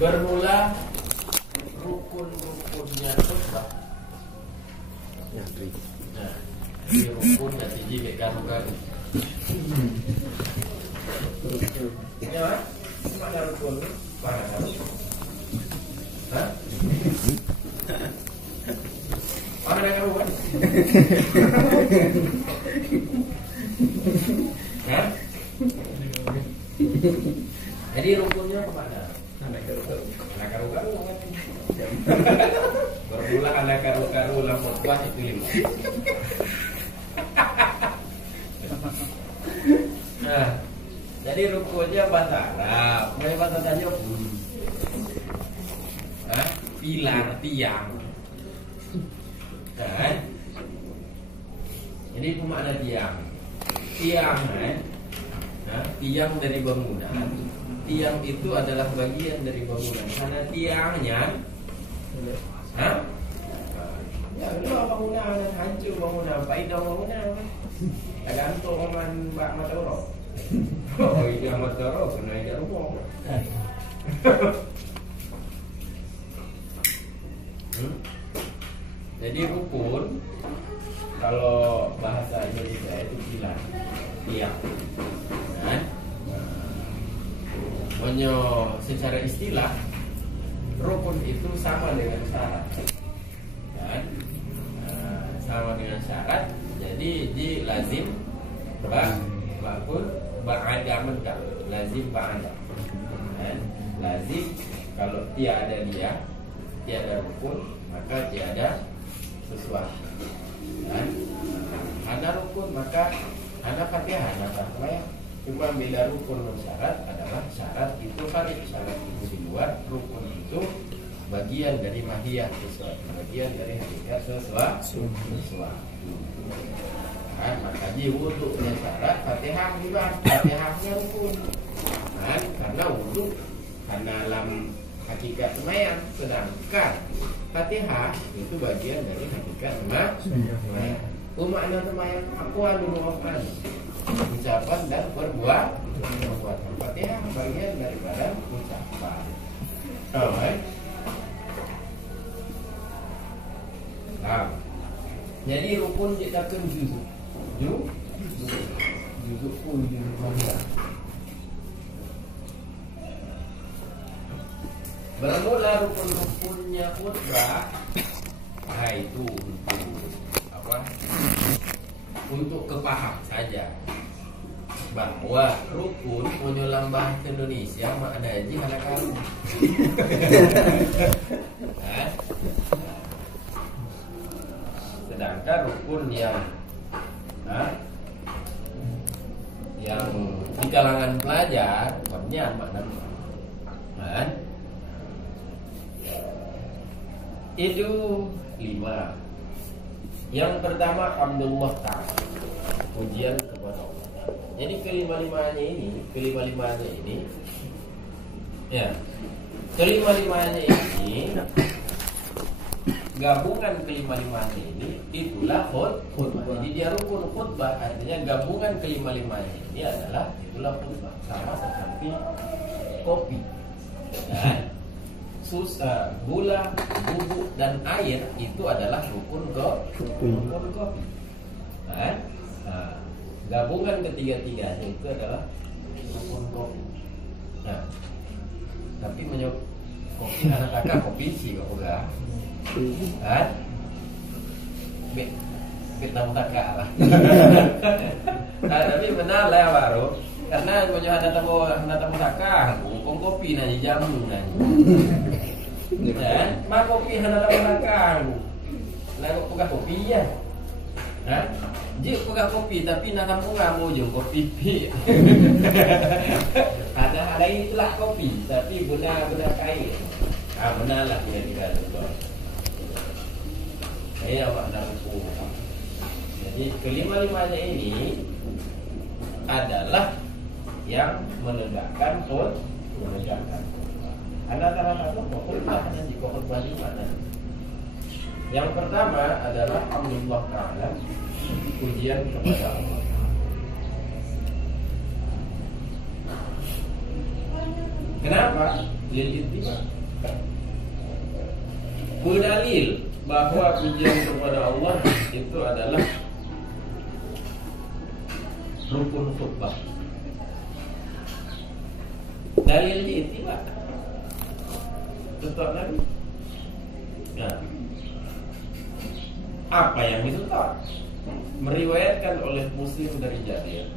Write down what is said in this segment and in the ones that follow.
Bermula rukun-rukunnya khutbah. Ya, Nah, ini rukun ya tinggi kan. Ya, Mas? Mana rukun? Mana rukun? Hah? Mana rukun? Hah? Jadi rukunnya kemana? Anak karu-karu. Bermula anak karu-karu lampu kuah itu 5. Nah, jadi rukunnya bahasa Arab, mulai bahasa Tanjung. Pilar, tiang. Kan? Jadi itu makna tiang. Tiang, tiang dari bangunan. Tiang itu adalah bagian dari bangunan. Karena tiangnya, ya udah bangunan hancur bangunan, faedah bangunan. Tergantung oman Mbak Matoro. Oh iya Matoro, kena ijak rumah. Jadi rukun kalau bahasa Indonesia itu pilar, tiang. Monyo secara istilah rukun itu sama dengan syarat, kan? Sama dengan syarat. Jadi di lazim bakun ba'ada mendak, lazim ba'ada. Lazim kalau tiada dia, tiada rukun, maka tiada sesuatu. Ada rukun maka ada Fatihah, ada Fatihah. Cuma beda rukun dan syarat adalah syarat itu kali syarat itu di luar, rukun itu bagian dari mahiyah sesuatu, bagian dari hakikat sesuatu. Maka di wudunya syarat, Fatihah juga, Fatihahnya rukun. Karena wudu karena dalam hakikat semayang, sedangkan Fatihah itu bagian dari hakikat semayang. Makna semayang aqwal wa af'al, ucapan dan perbuatan. Fatihah bagian daripada ucapan. Nah, jadi rukun kita kan juzuk pun bermula rukun-rukunnya khutbah. Nah itu untuk apa? Untuk kepaham saja bahwa rukun menyolam bahasa Indonesia makna aja anak kamu. Sedangkan rukun yang di kalangan pelajar maknanya makna itu 5. Yang pertama hamdulillah ta'ala, pujian kepada Allah. Jadi kelima-limanya ini ya, kelima-limanya ini gabungan kelima-limanya ini itulah khutbah. Jadi dia rukun khutbah, artinya gabungan kelima-limanya ini adalah itulah khutbah. Sama seperti kopi. Gula, bubuk dan air itu adalah rukun kopi. Gabungan ketiga-tiganya itu adalah rukun kopi. Nah, tapi kopi anak kakak kopi sih kok udah. Kita kakak lah. Tapi benar lah baru. Karena banyak ada tamu kakak, ngomong kopi nanya jamu nanya. Dan mak kopi hana tamu kakak, nak buka kopi ya. Jik buka kopi tapi nak kamu nggak mau jom kopi pi. Ada itulah kopi tapi guna kain. Benar lah kira-kira itu. Saya makna rukun. Jadi kelima-limanya ini adalah yang menegakkan ada salah satu khutbah dan di khutbah 5. Yang pertama adalah hamdulillah ta'ala, pujian kepada Allah. Kenapa? lil ittiba. Berdalil bahwa pujian kepada Allah itu adalah rukun khutbah. Dalilnya ittiba. Tutup Nabi. Nah, apa yang ditutup? Meriwayatkan oleh Muslim dari Jabir.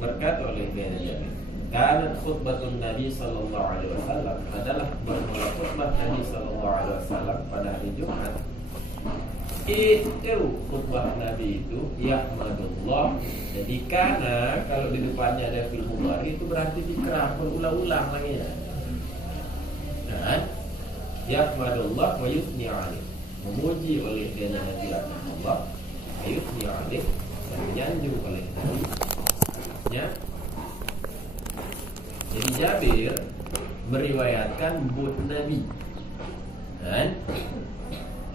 Berkata oleh Jabir, karena khutbatun Nabi sallallahu alaihi wasallam adalah bermula khutbah Nabi sallallahu alaihi wasallam pada hari Jumat. Itu khutbah Nabi itu yahmadullah. Jadi karena kalau di depannya ada fil mudhari itu berarti dikerah berulang-ulang lagi ya. Dan yahmadullah wa yusni alaih, memuji oleh dia Nabi Allah, wa yusni alaih, dan menyanjung oleh Nabi. Ya. Jadi Jabir meriwayatkan bud Nabi. Dan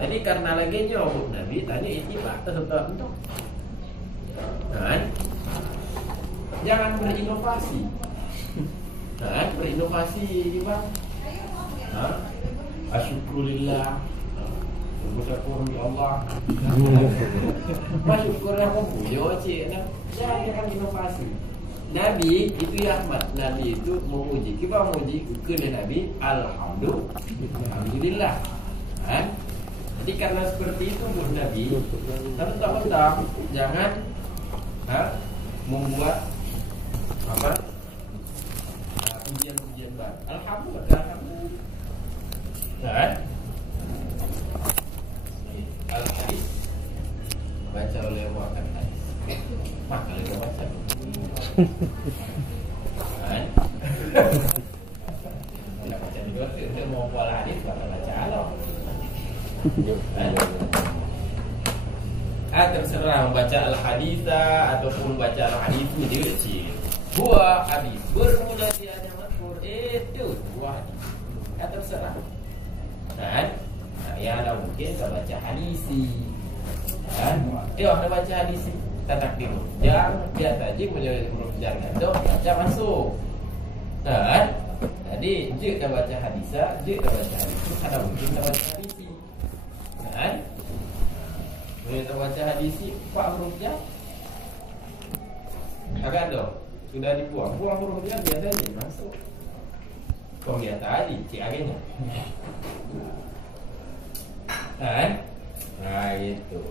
tadi karena lagi nyobot Nabi tanya ittiba tetap untuk. Dan jangan berinovasi. Dan berinovasi di bang. Asyukurillah. Bersyukur di Allah. Bersyukurlah kamu. Yo cik, jangan inovasi. Nabi itu Ahmad, Nabi itu memuji. Kita memuji ke Nabi, alhamdulillah. Kan? Jadi karena seperti itu Nabi, mentang-mentang jangan membuat apa? Pujian-pujian baru. Alhamdulillah. Kan? Al-Hadis baca oleh Muhammad hadis. Kalau kita baca kan? Tidak baca juga, dia mau pola hadis baca Allah. Terserah membaca al-haditha ataupun baca al-hadis itu kecil. Buah hadis bermula dia mazkur itu buah hadis. Terserah. Kan? Ya ada mungkin kita baca hadisi. Kan? Dia ada baca hadisi. Tatak biru, jangan biasa aja menjadi huruf jar gandong, baca masuk. Kan? Jadi jika baca hadisa, jika baca hadisi, ada mungkin kita baca hadisi. Kan? Boleh kita baca hadisi, pak huruf jar. Agak dong, sudah dibuang, buang huruf jar biasa aja masuk. Kau lihat tadi, cik agaknya. Kan? Nah itu.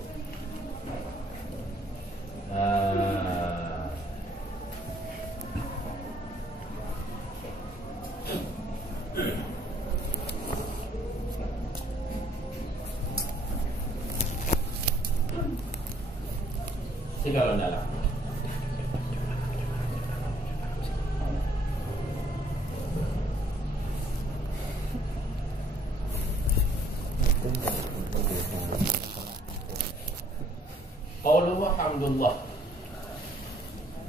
Segala dalam. Qauluhu hamdulillah.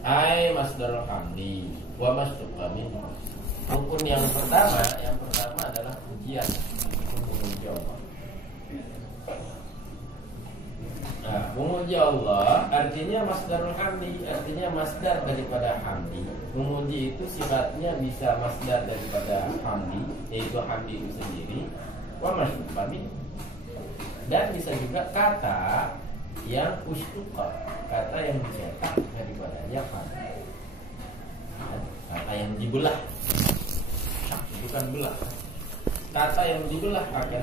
Ai masdarul hamdi wa masduqa minhu. Rukun yang pertama adalah pujian, memuji Allah. Nah, memuji Allah artinya masdarul hamdi, artinya masdar daripada hamdi. Memuji itu sifatnya bisa masdar daripada hamdi, yaitu hamdi itu sendiri, wa masduqa minhu. Dan bisa juga kata yang ustuqa, kata yang dicetak daripadanya hamdi. Kata yang dibelah, itu kan belah. Kata yang dibelah akan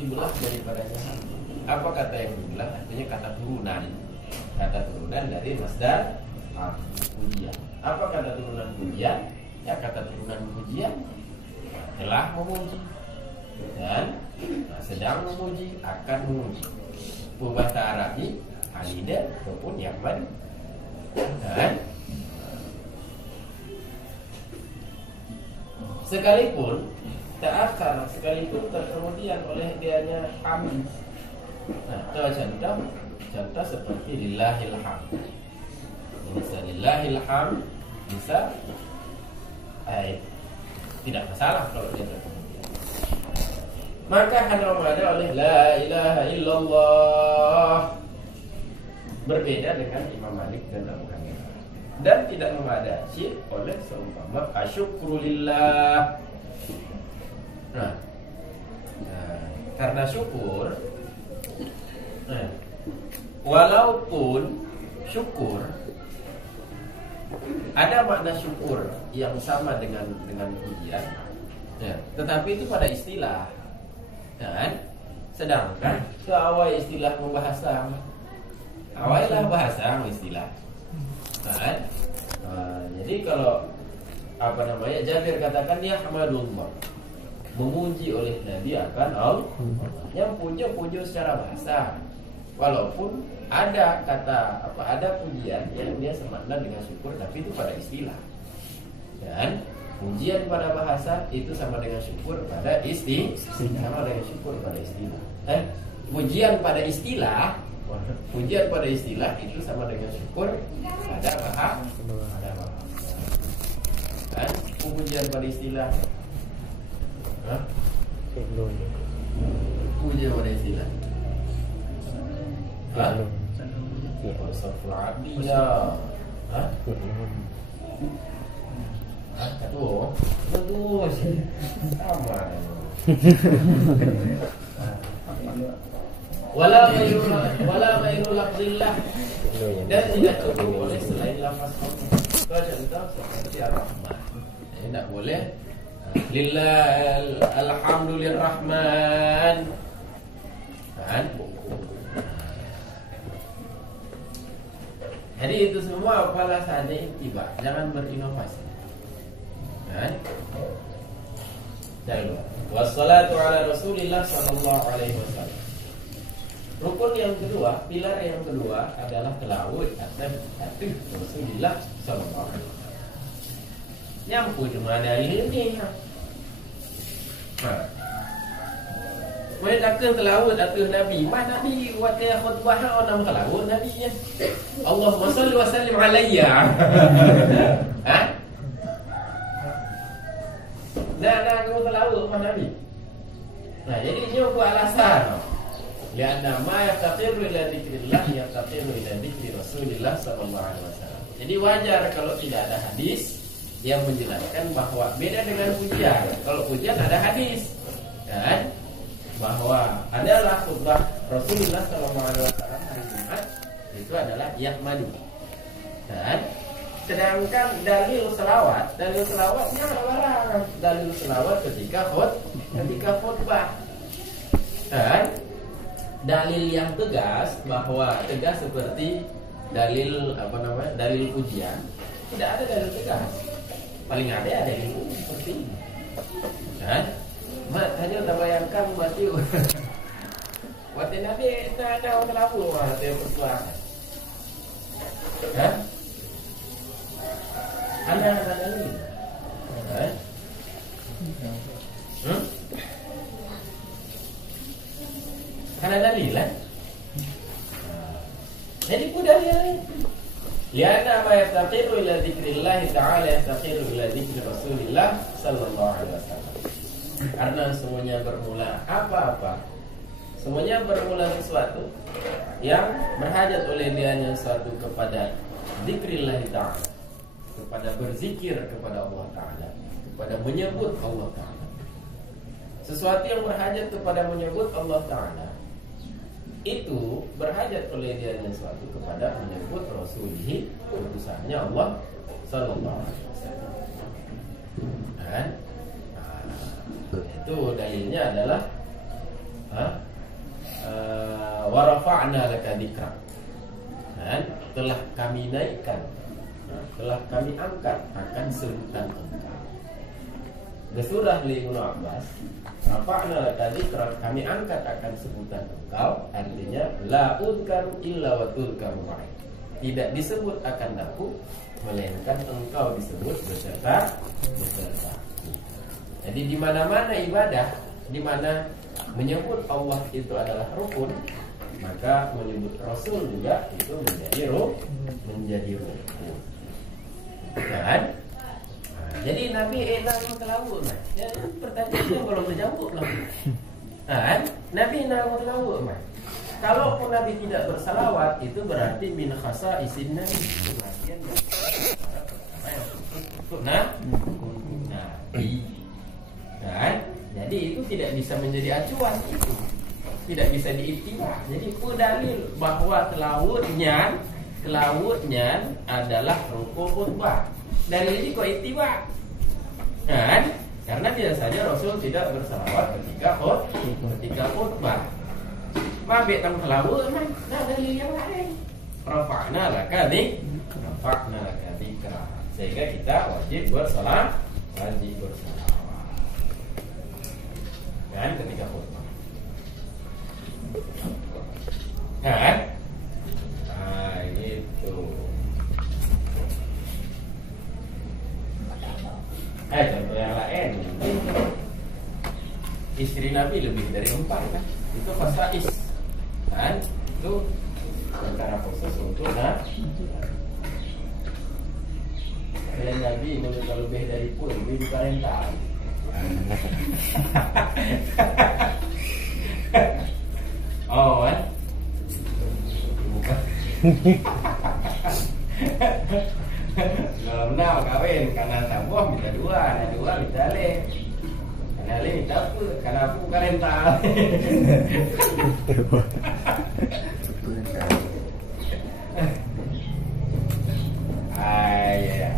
dibelah daripadanya hamdi. Apa kata yang dibelah? Artinya kata turunan. Kata turunan dari masdar pujian. Apa kata turunan pujian? Ya kata turunan pujian telah memuji dan sedang memuji, akan memuji. Bahasa Arabi Hamida ataupun Yahmad. Dan sekalipun ta'akhir, sekalipun terkemudian oleh dianya hamd. Nah, contoh seperti lillahil hamd. Bisa lillahil hamd, bisa tidak masalah kalau dia terkemudian. Maka hanya ada oleh la ilaha illallah, berbeda dengan Imam Malik dan Abu Hanifah. Dan tidak memadai oleh seumpama asyukrulillah, Nah, karena syukur, walaupun syukur ada makna syukur yang sama dengan pujian, ya, tetapi itu pada istilah, kan? Sedangkan awal istilah membahasa, awalnya bahasa istilah, kan? Jadi kalau Jabir katakan dia hamadullah, memuji oleh Nabi akan Allah. Yang puja secara bahasa, walaupun ada ada pujian yang dia semakna dengan syukur, tapi itu pada istilah. Dan pujian pada bahasa itu sama dengan syukur pada sama dengan syukur pada istilah. Pujian pada istilah itu sama dengan syukur pada bahasa. Kan? Pujian pada istilah. Pujian pada istilah. Astagfirullahaladzim. Bagus. Sama. Wala ghairu lafzillah. Dan tidak cukup oleh selain lafaz Allah. Contoh seperti Ar-Rahman. Tidak boleh lillah alhamdulillahirrahman. Kan? Jadi itu semua apalah saja ittiba, jangan berinovasi. Kan? Jangan lupa. Wassalatu ala Rasulillah sallallahu alaihi wasallam. Rukun yang kedua, pilar yang kedua adalah telawud atau Rasulullah sallallahu alaihi wasallam. Yang cuma dari ini. Mereka telawud atau Nabi, mana Nabi buat khutbah orang telawud Nabi ya. Allahumma shalli wa sallim alayya. Nah, kamu telawud sama Nabi. Nah, jadi ini buat alasan. Lianna ma yaftaqiru ila dzikrillah yaftaqiru ila dzikri Rasulillah sallallahu alaihi wasallam. Jadi wajar kalau tidak ada hadis yang menjelaskan bahwa beda dengan pujian. Kalau pujian ada hadis, kan? Bahwa adalah khutbah Rasulullah sallallahu alaihi wasallam hari Jumat itu adalah yahmadu. Dan sedangkan dalil selawatnya larang. Dalil selawat ketika khutbah. Dan dalil yang tegas seperti dalil dalil pujian, tidak ada dalil tegas. Paling ada dalil seperti ini. Kan? Hanya kita bayangkan masih waktu Nabi tak ada orang lalu waktu berpuasa. Kan? Ada dalil. Kan? Karena dalil lah. Jadi mudah ya. Lianna ma yaftaqiru ila dzikrillah ta'ala yaftaqiru ila dzikri Rasulillah sallallahu alaihi wasallam. Karena semuanya bermula apa-apa. Semuanya bermula sesuatu yang berhajat oleh dianya suatu kepada dzikrillah ta'ala, kepada berzikir kepada Allah Ta'ala, kepada menyebut Allah Ta'ala. Sesuatu yang berhajat kepada menyebut Allah Ta'ala itu berhajat oleh dia sesuatu kepada menyebut Rasulih, utusannya Allah sallallahu alaihi wasallam. Dan itu dalilnya adalah wa rafa'na laka dzikra. Dan telah kami naikkan, telah kami angkat akan sebutan engkau. Di surah Ibnu Abbas, rafa'na laka dzikra, kami angkat akan sebutan engkau, artinya la udkaru illa wa tudkaru ma'i. Tidak disebut akan aku, melainkan engkau disebut beserta. Jadi di mana-mana ibadah, di mana menyebut Allah itu adalah rukun, maka menyebut Rasul juga itu menjadi rukun. Kan? Jadi Nabi enak telawud. Ya, pertanyaannya belum terjawab lah. Kan? Nabi enak telawud. Kalaupun Nabi tidak bersalawat, itu berarti min khasaisin Nabi. Bagian Nabi. bisa menjadi acuan itu. Tidak bisa diiktibar. Jadi dalil bahwa telawutnya adalah rukun khutbah. Dalil ini kok iktibar? Kan? Karena biasanya Rasul tidak bersalawat ketika khutbah. Mabit nang telawut kan ada dalil yang lain. Rafa'na laka dzikra. Sehingga kita wajib bersalawat. Kan ketika khutbah. Kan? Nah, itu. Contoh yang lain. Istri Nabi lebih dari 4 kan? Itu khasais. Kan? Itu antara khusus untuk Selain Nabi kalau lebih dari pun lebih parental. Oh kan? Kalau benar kawin karena tabuh minta 2, ada 2 minta le. Karena le minta apa? Karena aku parental. Ya.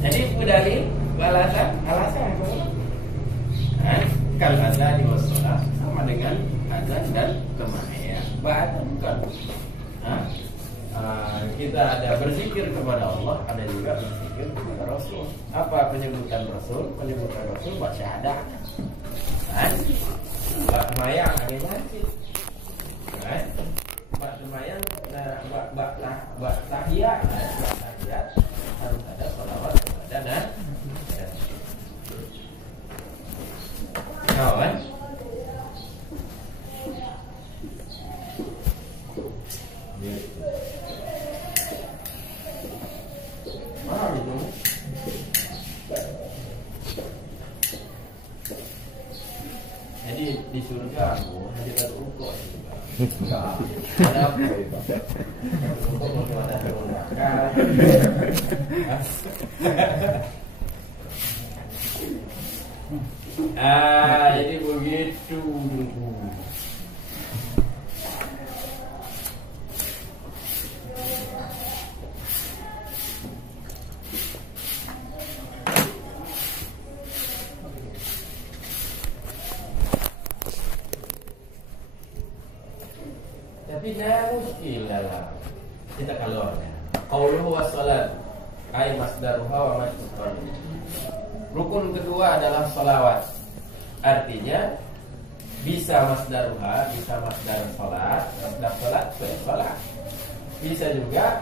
Jadi dalil alasan kalau azan di wassalah sama dengan azan dan kemahya. Bahkan bukan. Kita ada berzikir kepada Allah, ada juga berzikir kepada Rasul. Apa penyebutan Rasul? Penyebutan Rasul buat syahadah. Buat semayang ada masjid. Buat semayang, buat tahiyat harus ada sholawat kepada Nabi. Kawan, itu. Jadi di surga hanya ada rukun. Enggak. Ada apa itu? Rukun ada neraka. Jadi begitu. Tapi jangan muskil dalam kita keluar. Qauluhu wassalat ay masdaruha wa masdar. Rukun kedua adalah salawat. Artinya bisa masdaruha, bisa masdar salat, masdar salat. Bisa juga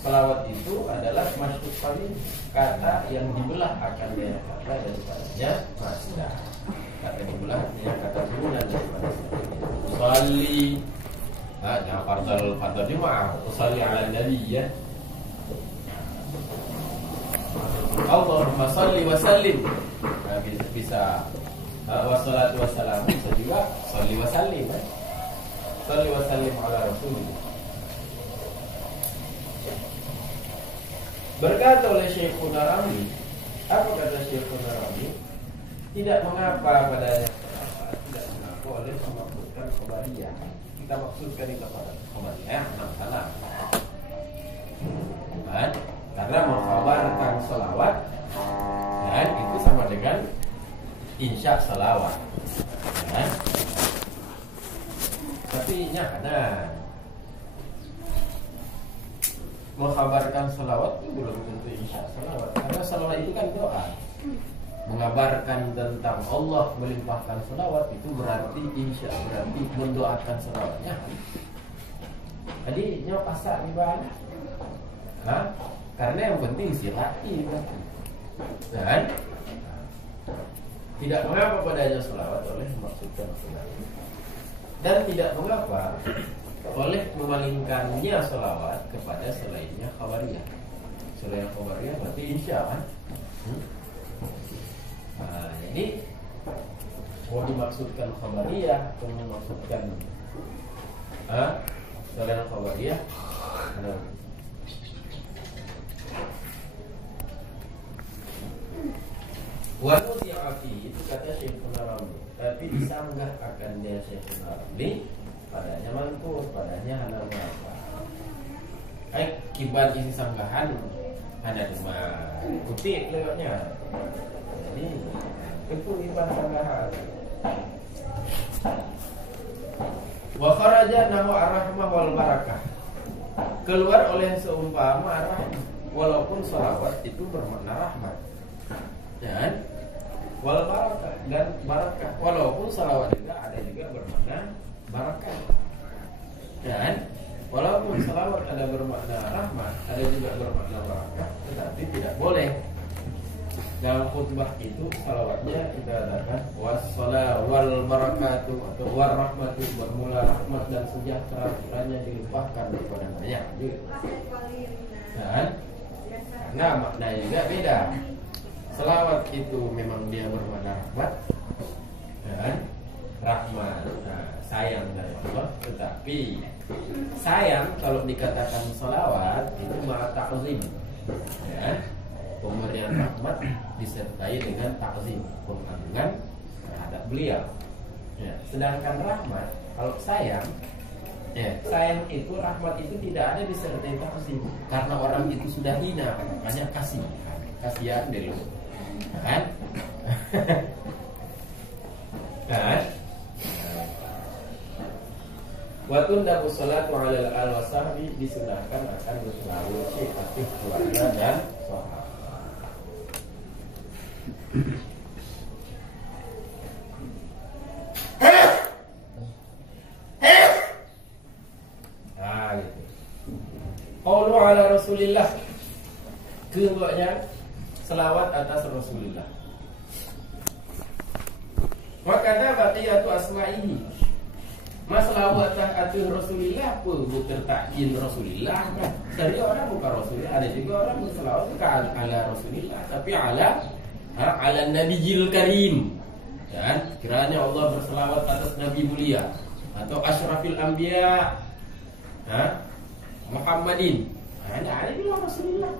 salawat itu adalah masdar kali kata yang dibelah akan dia kata daripadanya masdar. Kata dibelah artinya kata turunan daripada salli. Jangan fardal jemaah, usalli ala nabi ya. Allahumma salli wa sallim. Bisa wassalatu wassalamu, bisa juga salli wa sallim. Salli wa sallim ala rasulillah. Berkata oleh Syekhuna Rami, apa kata Syekhuna Rami? Tidak mengapa padanya, tidak mengapa oleh memaksudkan khabariyah. Kita maksudkan itu pada khabariyah salah. Karena mengkhabarkan salawat dan itu sama dengan insya salawat. Tapi nyata mengkhabarkan salawat itu belum tentu insya salawat. Karena salawat itu kan doa. Mengabarkan tentang Allah melimpahkan salawat itu berarti insya, berarti mendoakan salawatnya. Jadi nyawa pasak ibadah. Karena yang penting sirati dan tidak mengapa padanya salawat oleh maksudkan salawat. Dan tidak mengapa oleh memalingkannya salawat kepada selainnya khabariyah. Selain khabariyah berarti insya kan? Jadi mau dimaksudkan khabariyah atau dimaksudkan selain khabariyah, wa nuzi'a Syafi'i itu kata Syekhul Ramli, tapi disanggah akan dia Syekhul Ramli, padanya mantur, padanya hana apa. Kibat isi sanggahan ada cuma kutip lewatnya. Jadi itu kibat sanggahan. Wa kharaja nahu ar-rahmah wal barakah. Keluar oleh seumpama rahmah, walaupun sholawat itu bermakna rahmat. Dan wal barakah, dan barakah, walaupun sholawat juga ada juga bermakna barakah. Dan walaupun salawat ada bermakna rahmat, ada juga bermakna barakah, tetapi tidak boleh dalam khutbah itu salawatnya kita katakan wassalam wal barakatuh atau war rahmatu, bermula rahmat dan sejahtera kiranya dilimpahkan kepada banyak juga. Dan karena maknanya juga beda. Salawat itu memang dia bermakna rahmat dan rahmat, sayang dari Allah, tetapi sayang kalau dikatakan salawat itu malah ta'zim, ya, pemberian rahmat disertai dengan ta'zim, pengagungan terhadap beliau, ya. Sedangkan rahmat kalau sayang, ya, sayang itu, rahmat itu tidak ada disertai ta'zim, karena orang itu sudah hina, makanya kasihan dari lu, kan? Kan? Wa tundabu salatu ala al-wasahbi, disunahkan akan berselawat atas keluarga dan sahabat. Gitu. Qaulu ala Rasulillah, keduanya selawat atas Rasulullah. Makanya baqiyatu asma'ihi, masalah atas Rasulullah pun bukan takjil Rasulullah kan. Dari orang bukan Rasulullah, ada juga orang berselawat bukan ala Rasulullah, tapi ala Nabiyil Karim. Dan kiranya Allah berselawat atas Nabi mulia atau Asyrafil Anbiya, Muhammadin. Ada juga Rasulullah.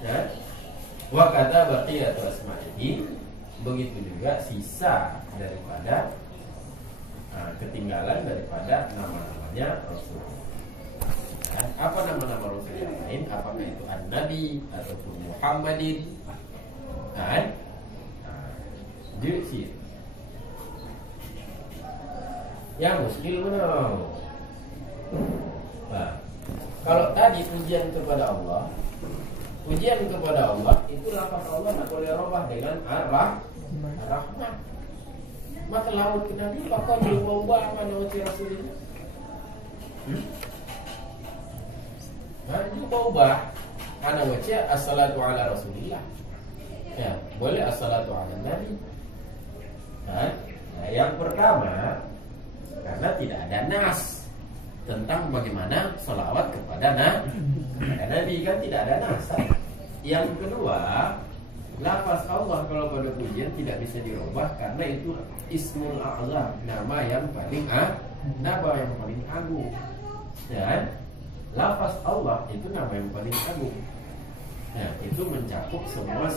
Dan wa kata baqiyatu asma'ihi, begitu juga sisa daripada ketinggalan daripada nama-namanya Rasul. Apa nama-nama Rasul yang lain? Apakah itu An-Nabi ataupun Muhammadin? Kan? Jadi yang muskil benar. Kalau tadi pujian kepada Allah, itu lafaz Allah tak boleh rubah dengan ar-rahmah. Maka laut ke Nabi bakal berubah mana uci Rasulullah. Itu ubah ana uci as-salatu ala Rasulillah. Ya, boleh as-salatu ala Nabi. Nah, yang pertama karena tidak ada nas tentang bagaimana salawat kepada Nabi, kan tidak ada nas. Yang kedua, lafaz Allah kalau pada pujian tidak bisa dirubah karena itu Ismul A'zam, nama yang paling agung. Dan lafaz Allah itu nama yang paling agung. Nah, itu mencakup semua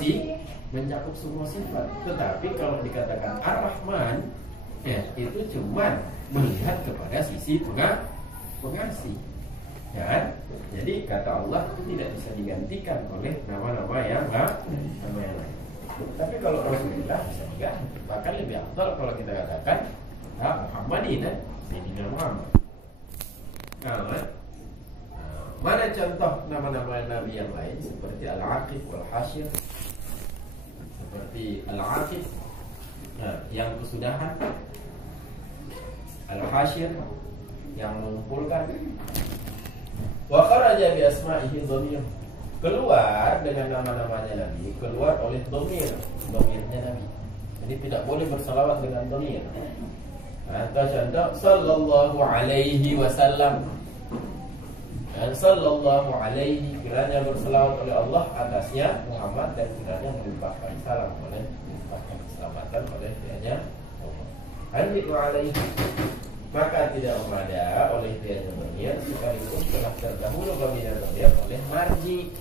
sifat. Tetapi kalau dikatakan Ar-Rahman, ya, itu cuma melihat kepada sisi pengasih. Ya, jadi kata Allah itu tidak bisa digantikan oleh nama-nama yang lain. Tapi kalau Rasulullah bisa diganti. Bahkan lebih afdal kalau kita katakan Muhammadin, Sayyidina Muhammad. Mana contoh nama-nama Nabi yang lain seperti Al-Aqib wal-Hasyir, seperti Al-Aqib yang kesudahan, Al-Hasyir yang mengumpulkan. Wa kharaja bi asma'ihi dhamir, keluar dengan nama-namanya Nabi, keluar oleh dhamirnya Nabi. Jadi tidak boleh bersalawat dengan dhamir. Contoh sallallahu alaihi wasallam. Dan sallallahu alaihi, kiranya berselawat oleh Allah atasnya Muhammad dan kiranya melimpahkan salam oleh melimpahkan keselamatan oleh dianya Allah. Alaihi wa alaihi, maka tidak ada oleh dia dhamir sekalipun telah terdahulu dhamir oleh marji,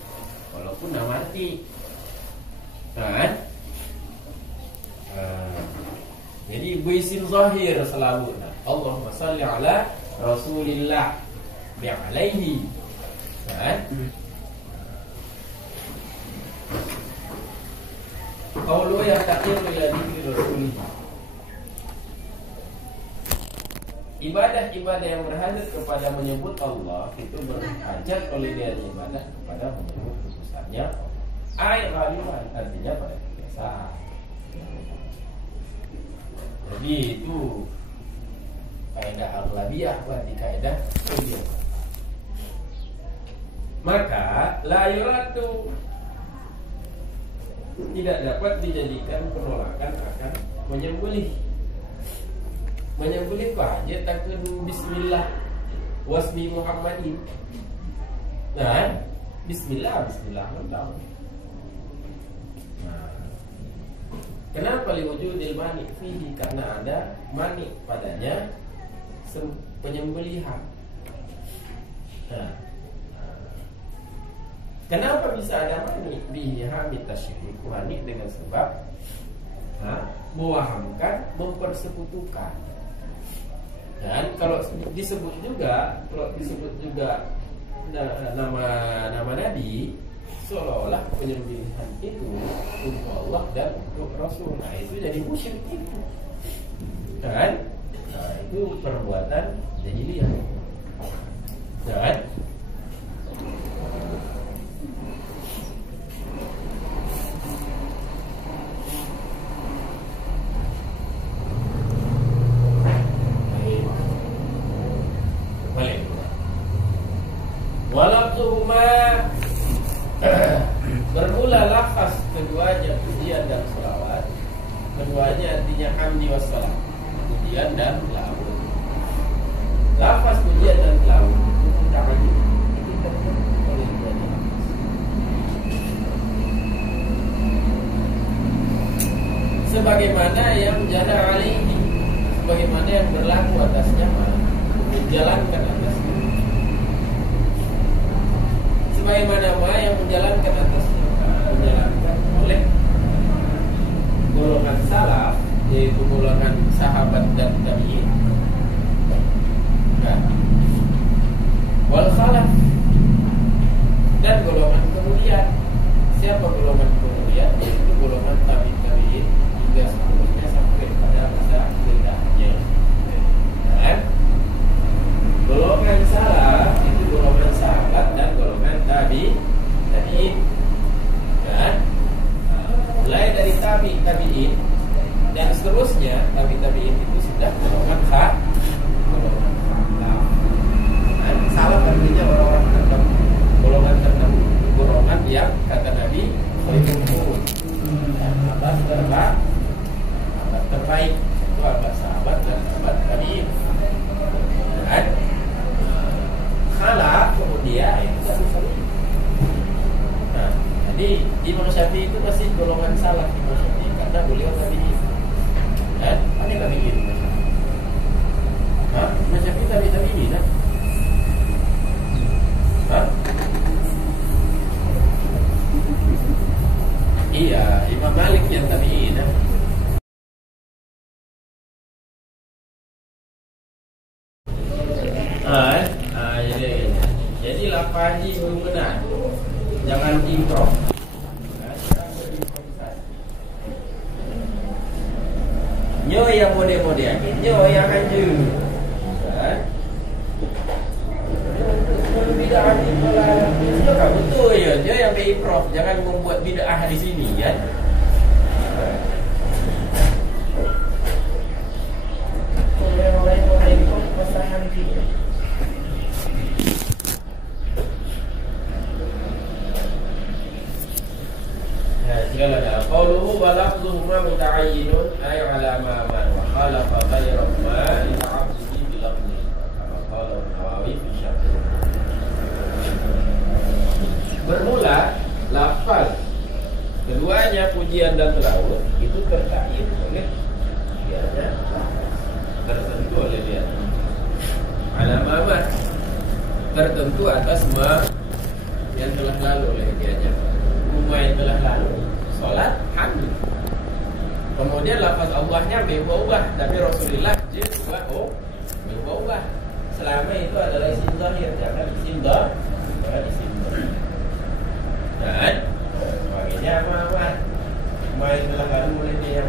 walaupun marji. Kan? Jadi biisim zahir selalu. Allahumma salli ala Rasulillah bi'alaihi. Kan? Qaulu ya taqir ila dzikri Rasulih. Ibadah-ibadah yang berhajat kepada menyebut Allah itu berhajat oleh dia ibadah kepada menyebut khususnya ai ghaliban, artinya pada kebiasaan. Jadi itu kaidah aghlabiyah berarti kaidah kebiasaan. Maka la yuratu tidak dapat dijadikan penolakan akan menyembelih. Menyembelih aja takkan bismillah wasmi Muhammadin. Nah, bismillah nah, kenapa liwujudil mani fihi? Karena ada mani padanya penyembelihan. Nah, kenapa bisa ada mani? Bihi hamid tasyrik, mani dengan sebab mewahamkan, mempersekutukan. Dan kalau disebut juga nama Nabi, seolah-olah penyembelihan itu untuk Allah dan untuk Rasul. Nah itu jadi musyrik itu, kan? Nah itu perbuatan jahiliyah, kan? Walafzuhuma bermula lafaz keduanya pujian dan selawat. Keduanya artinya hamdi wassalam, pujian dan selawat. Lafaz pujian dan selawat itu mutawatir, itu tertentu oleh dua lafaz. Sebagaimana yang jana alaihi, sebagaimana yang berlaku atasnya, menjalankan atasnya. Sebagaimana yang menjalankan atasnya, menjalankan oleh golongan salaf, yaitu golongan sahabat dan tabi'in. Nah, wal khalaf, dan golongan kemudian. Siapa golongan kemudian? Yaitu golongan tabi'in hingga seterusnya sampai pada masa akhirnya. Dan golongan salaf itu golongan sahabat dan golongan tabi'in. Dan mulai dari tabi'in dan seterusnya, tabi'in itu sudah golongan salaf. Dan salaf artinya orang-orang tertentu, golongan tertentu, golongan yang kata Nabi khairun, abad terbaik itu abad sahabat dan abad tabi'in. Dan khalaf kemudian itu satu-satu. Nah, jadi Imam Syafi'i itu masih golongan salaf Imam Syafi'i karena beliau tabi'in. Dan mana tabi'in? Imam Syafi'i tabi'in, kan? Iya, Imam Malik yang tabi'in. Jadi lafazi belum benar, jangan improv. Nyo yang model-model, nyo yang hancur. Bid'ah di pola, betul ya, nyo yang improv, jangan membuat bid'ah di sini, ya. Orang-orang itu pasangan kita. Qauluhu wa lafzuhuma muta'ayyinun ay ala ma man wa khalafa ghayra ma lita'abudi bil lafzi kama qala Nawawi fi syarh. Bermula lafaz keduanya pujian dan selawat itu terkait oleh dianya, tertentu oleh dia. Ala ma tertentu atas ma yang telah lalu oleh dianya. Yang telah lalu, sholat hamd. Kemudian lafaz Allahnya berubah, tapi Rasulullah juga berubah. Selama itu adalah isim zahir, jangan isim dhahir. Dan sebagainya apa? Itulah kan mulai dia.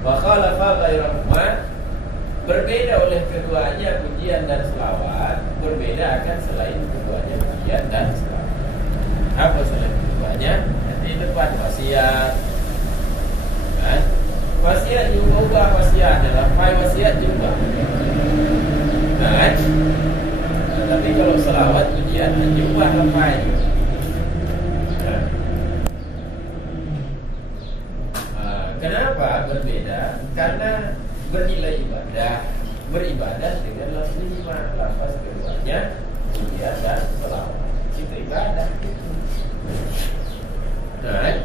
Wa khalafa ghairahuma, berbeda oleh keduanya pujian dan selawat, berbeda akan selain keduanya pujian dan selawat. Apa selain keduanya? Di depan wasiat. Kan? Wasiat juga ubah, wasiat adalah wasiat juga. Kan? Tapi kalau selawat pujian juga apa itu? Kenapa berbeda? Karena bernilai beribadah dengan lafaz keduanya pujian dan selawat. Itu ibadah. Nah,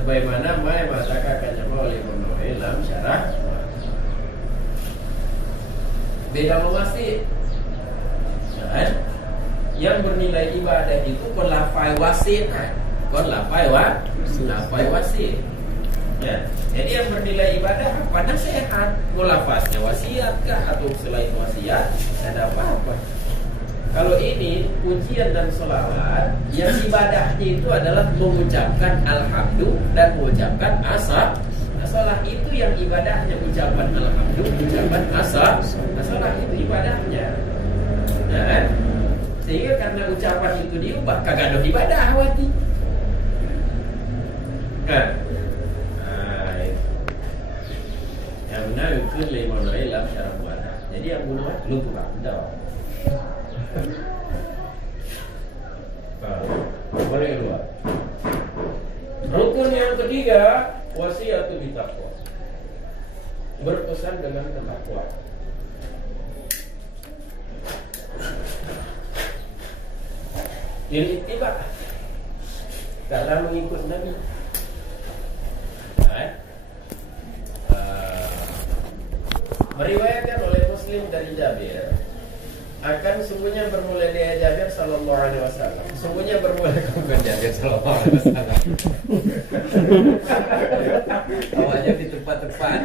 sebagaimana Mai mengatakan oleh Ibnu dalam syarah, beda wasit. Nah, yang bernilai ibadah itu kon lafai wasit, kon lafai wasit. Ya, jadi yang bernilai ibadah apa? Nasihat, mau lafaznya wasiat kah atau selain wasiat, ada apa-apa. Kalau ini pujian dan sholawat, yang ibadahnya itu adalah mengucapkan alhamdulillah dan mengucapkan asalah. Itu yang ibadahnya, ucapan alhamdulillah, ucapan asalah itu ibadahnya. Dan sehingga karena ucapan itu diubah, kagak ada ibadah wati. Kan? Yang benar itu lima dalam syarah muwadah. Jadi yang bunuh lu bukan jawab. Boleh keluar. Rukun yang ketiga, wasiatu bitaqwa. Berpesan dengan takwa. Ini tiba karena mengikut Nabi. Meriwayatkan oleh Muslim dari Jabir, akan sungguhnya bermula dari Jabir sallallahu alaihi wasallam. Sungguhnya bermula bukan Jabir sallallahu alaihi wasallam. Awalnya di tempat-tempat.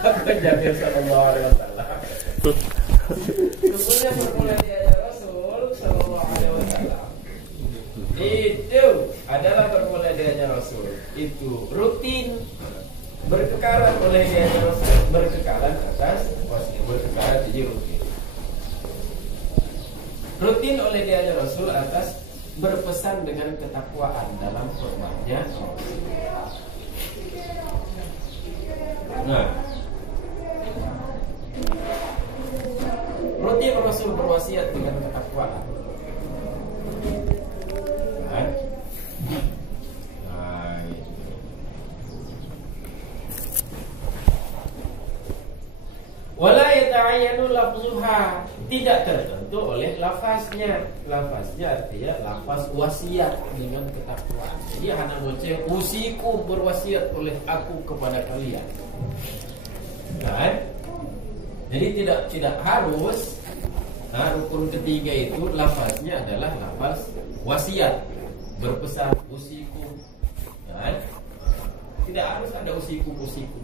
Bukan Jabir sallallahu alaihi wasallam. Sungguhnya bermula dari Rasul sallallahu alaihi wasallam. Itu adalah bermula dari Rasul. Itu rutin berkekalan oleh dia Rasul, berkekalan atas wasiat, berkekalan jadi rutin oleh dia Rasul atas berpesan dengan ketakwaan dalam khutbahnya. Nah, rutin Rasul berwasiat dengan ketakwaan. Kan? Wala yata'ayyanu lafzuha, tidak tertentu oleh lafaznya. Lafaznya artinya lafaz wasiat dengan ketakwaan. Jadi hana bocah usiku berwasiat oleh aku kepada kalian. Kan? Jadi tidak harus. Nah, rukun ketiga itu lafaznya adalah lafaz wasiat, berpesan usiku. Kan? Tidak harus ada usiku itu.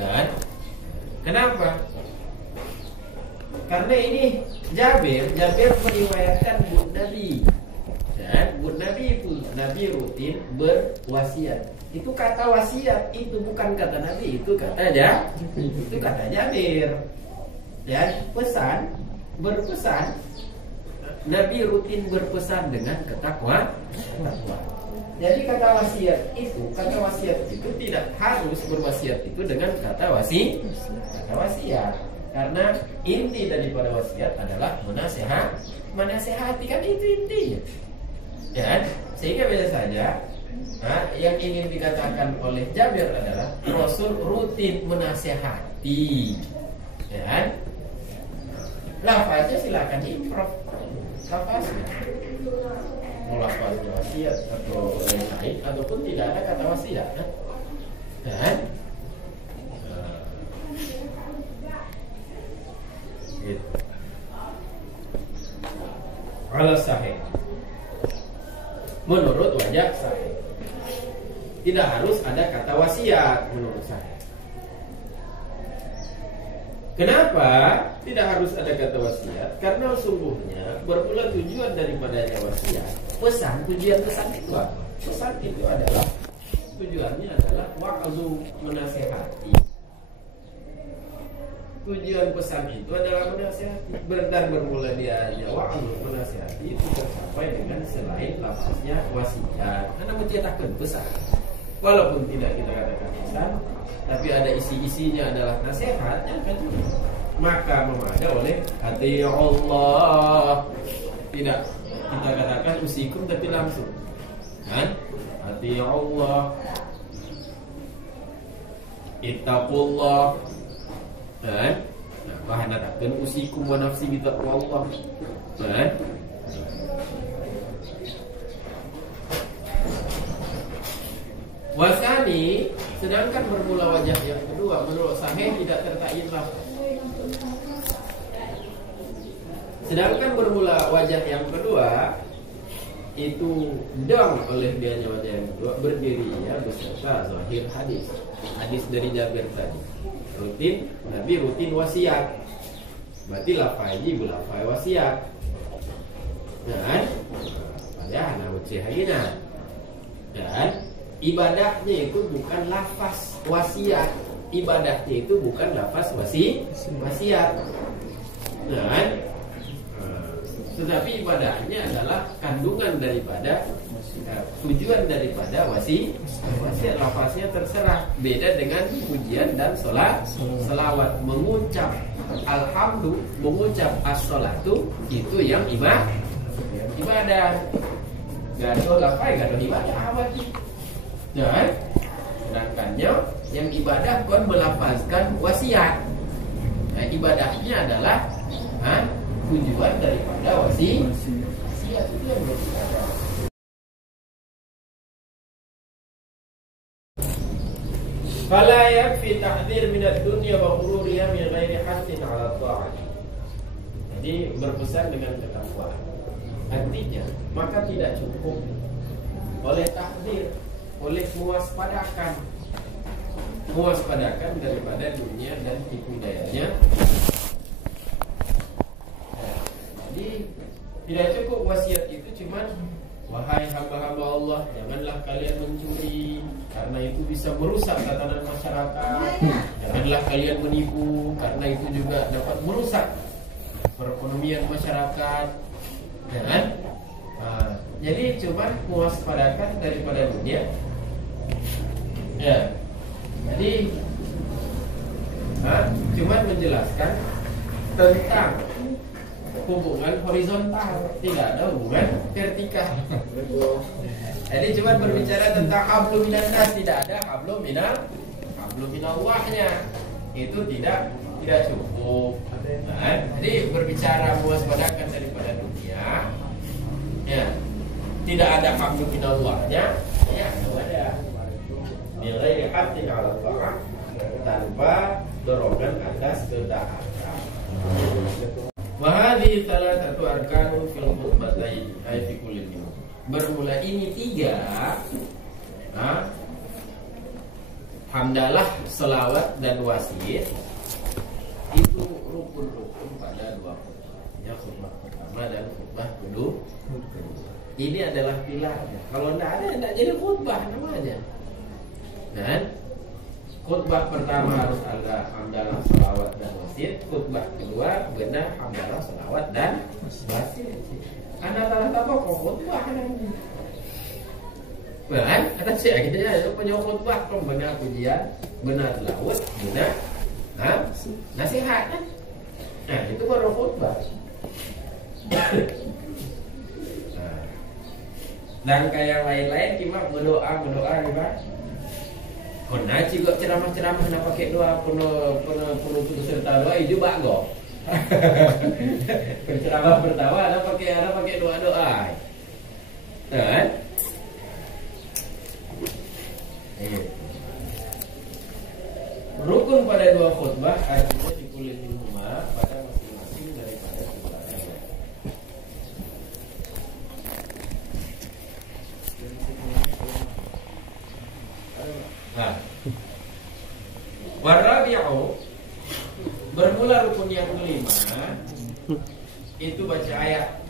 Dan kenapa? Karena ini Jabir meriwayatkan buat Nabi. Dan buat Nabi itu Nabi rutin berwasiat. Itu kata wasiat, itu bukan kata Nabi, itu kata Jabir. Dan berpesan Nabi rutin berpesan dengan ketakwaan. Jadi kata wasiat itu tidak harus berwasiat itu dengan kata wasiat. Karena inti daripada wasiat adalah menasehati, kan itu intinya. Dan sehingga biasanya yang ingin dikatakan oleh Jabir adalah Rasul rutin menasehati. Dan lafaznya silakan improv lafaznya. Lafaznya wasiat atau yang lain ataupun tidak ada kata wasiat, dan gitu. Kalau sahih, menurut wajah sahih, tidak harus ada kata wasiat menurut saya. Kenapa tidak harus ada kata wasiat? Karena sungguhnya bermula tujuan daripadanya wasiat, tujuan pesan itu apa? Pesan itu adalah tujuannya adalah wa'azu, menasehati. Tujuan pesan itu adalah menasehati. Dan bermula dia wa'azu, menasehati itu tercapai dengan selain lafaznya wasiat. Karena mencetakkan pesan. Walaupun tidak kita katakan pesan, tapi ada isi-isinya adalah nasihat, ya kan? Maka memada oleh hati Allah. Tidak kita katakan usikum tapi langsung, kan? Hati Allah, ittaqullah, kan? Nah, bahan katakan usikum wa nafsi bitaqwallah, kan? Wasani, sedangkan bermula wajah yang kedua menurut sahih tidak tertayin lafaz. Sedangkan bermula wajah yang kedua itu dang oleh dianya wajah yang kedua berdirinya beserta zahir hadis dari Jabir tadi. Nabi rutin wasiat. Berarti lafai bulafai wasiat. Dan pada anak ucihina. Dan ibadahnya itu bukan lafaz wasiat. Ibadahnya itu bukan lafaz wasiat. Dan tetapi ibadahnya adalah kandungan daripada tujuan daripada wasiat. Lafaznya terserah. Beda dengan pujian dan selawat. Mengucap alhamdulillah, mengucap as-sholatu itu yang ibadah. Gaduh lafaz, gaduh ibadah awal. Dan sedangkannya yang ibadah kon melafazkan wasiat. Nah, ibadahnya adalah tujuan daripada wasiat itu yang beribadah. Fala yakfi tahdhir min ad-dunya wa ghururiha min ghairi hasin 'ala ta'ah. Jadi berpesan dengan ketakwaan. Artinya, maka tidak cukup oleh tahdhir, oleh mewaspadakan daripada dunia dan tipu dayanya. Jadi tidak cukup wasiat itu cuman wahai hamba-hamba Allah, janganlah kalian mencuri karena itu bisa merusak tatanan masyarakat. Janganlah kalian menipu karena itu juga dapat merusak perekonomian masyarakat. Jangan. Jadi cuman mewaspadakan daripada dunia. Ya. Jadi cuman menjelaskan tentang hubungan horizontal, tidak ada hubungan vertikal. Jadi cuma berbicara tentang hablum minan nas, tidak ada hablum minallahnya. Itu tidak cukup. Nah, jadi berbicara mewaspadahkan daripada dunia, ya tidak ada hablum minallahnya, ya ada nilai hatin ala ta'ah tanpa dorongan atas ketaatan. Wahadi salah satu arkanun fil khutbatain ay fi kulli minhum. Bermula ini 3 hamdalah, selawat dan wasit itu rukun-rukun pada 2 khutbah. Ya, khutbah pertama dan khutbah kedua. Ini adalah pilarnya. Kalau tidak ada, tidak jadi khutbah namanya. Dan khutbah pertama harus ada hamdalah, selawat dan wasit. Khutbah kedua benar hamdalah, selawat dan wasit. Anda tak tahu kok khutbah namanya. Kan? Kata saya akhirnya itu punya khutbah kok benar pujian, benar selawat, benar nasihat kan? Nah, itu baru khutbah. Dan kayak lain-lain cuma berdoa gimana? Kena juga ceramah-ceramah nak pakai doa penuh serta doa itu bago. Ceramah pertama ada pakai doa. Kan? Rukun pada 2 khutbah artinya dikulit rumah pada masing-masing daripada khutbahnya. Warabi'u, bermula rukun yang kelima itu baca ayat.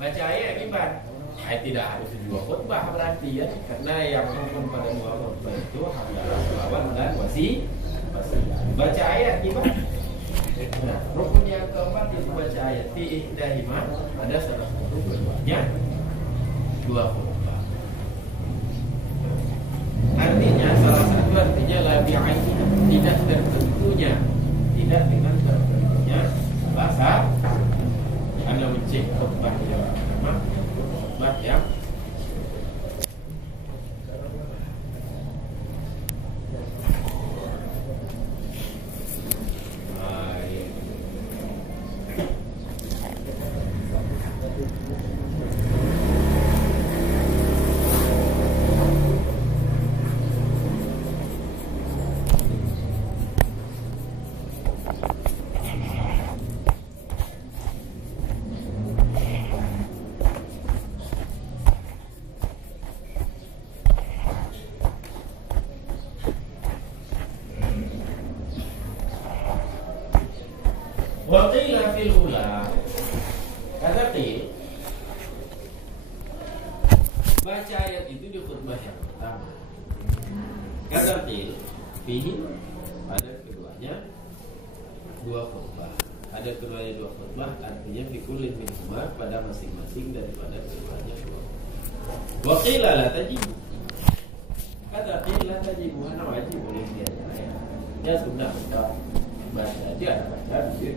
Baca ayat gimana? Ayat tidak harus dua khutbah berarti ya, karena yang rukun pada dua khutbah itu adalah selawat dan wasilah. Baca ayat gimana? Nah, rukun yang keempat itu baca ayat fi ihdahima, ada salah satu keduanya dua khutbah. Artinya salah satu artinya la bi'aini, tidak tertentunya, tidak dengan tertentunya bahasa Anda mencek khutbah yang pertama, khutbah yang waqila fil ula. Kata qil, baca ayat itu di khutbah yang pertama. Kata qil, fihi, pada keduanya dua khutbah. Ada keduanya dua khutbah, artinya fikulin minhuma, pada masing-masing daripada keduanya dua. Waqila la tajibu. Kata qil la tajibu, ana wajib boleh dia ayat. Ya sudah kita baca dia ada baca dia.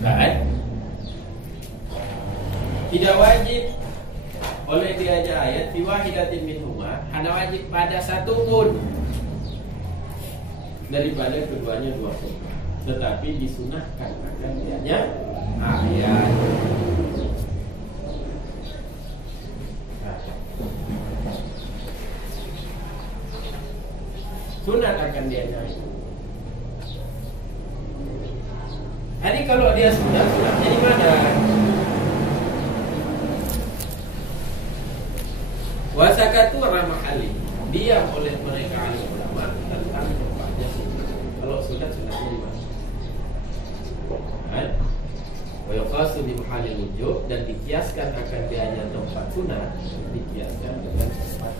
Baik. Tidak wajib oleh dia aja ayat fi wahidatin minhuma, hanya wajib pada satu pun daripada keduanya dua pun. Tetapi disunahkan akan dianya ayat. Sunat akan dianya ayat. Jadi kalau dia sudah jadi mana? Wasakatu ramahali, diam oleh mereka alim ulama tentang tempatnya sunat. Kalau sunatnya di mana? Wa yuqasu bi mahallil wujub, dan dikiaskan akan dianya tempat sunat, dikiaskan dengan tempat.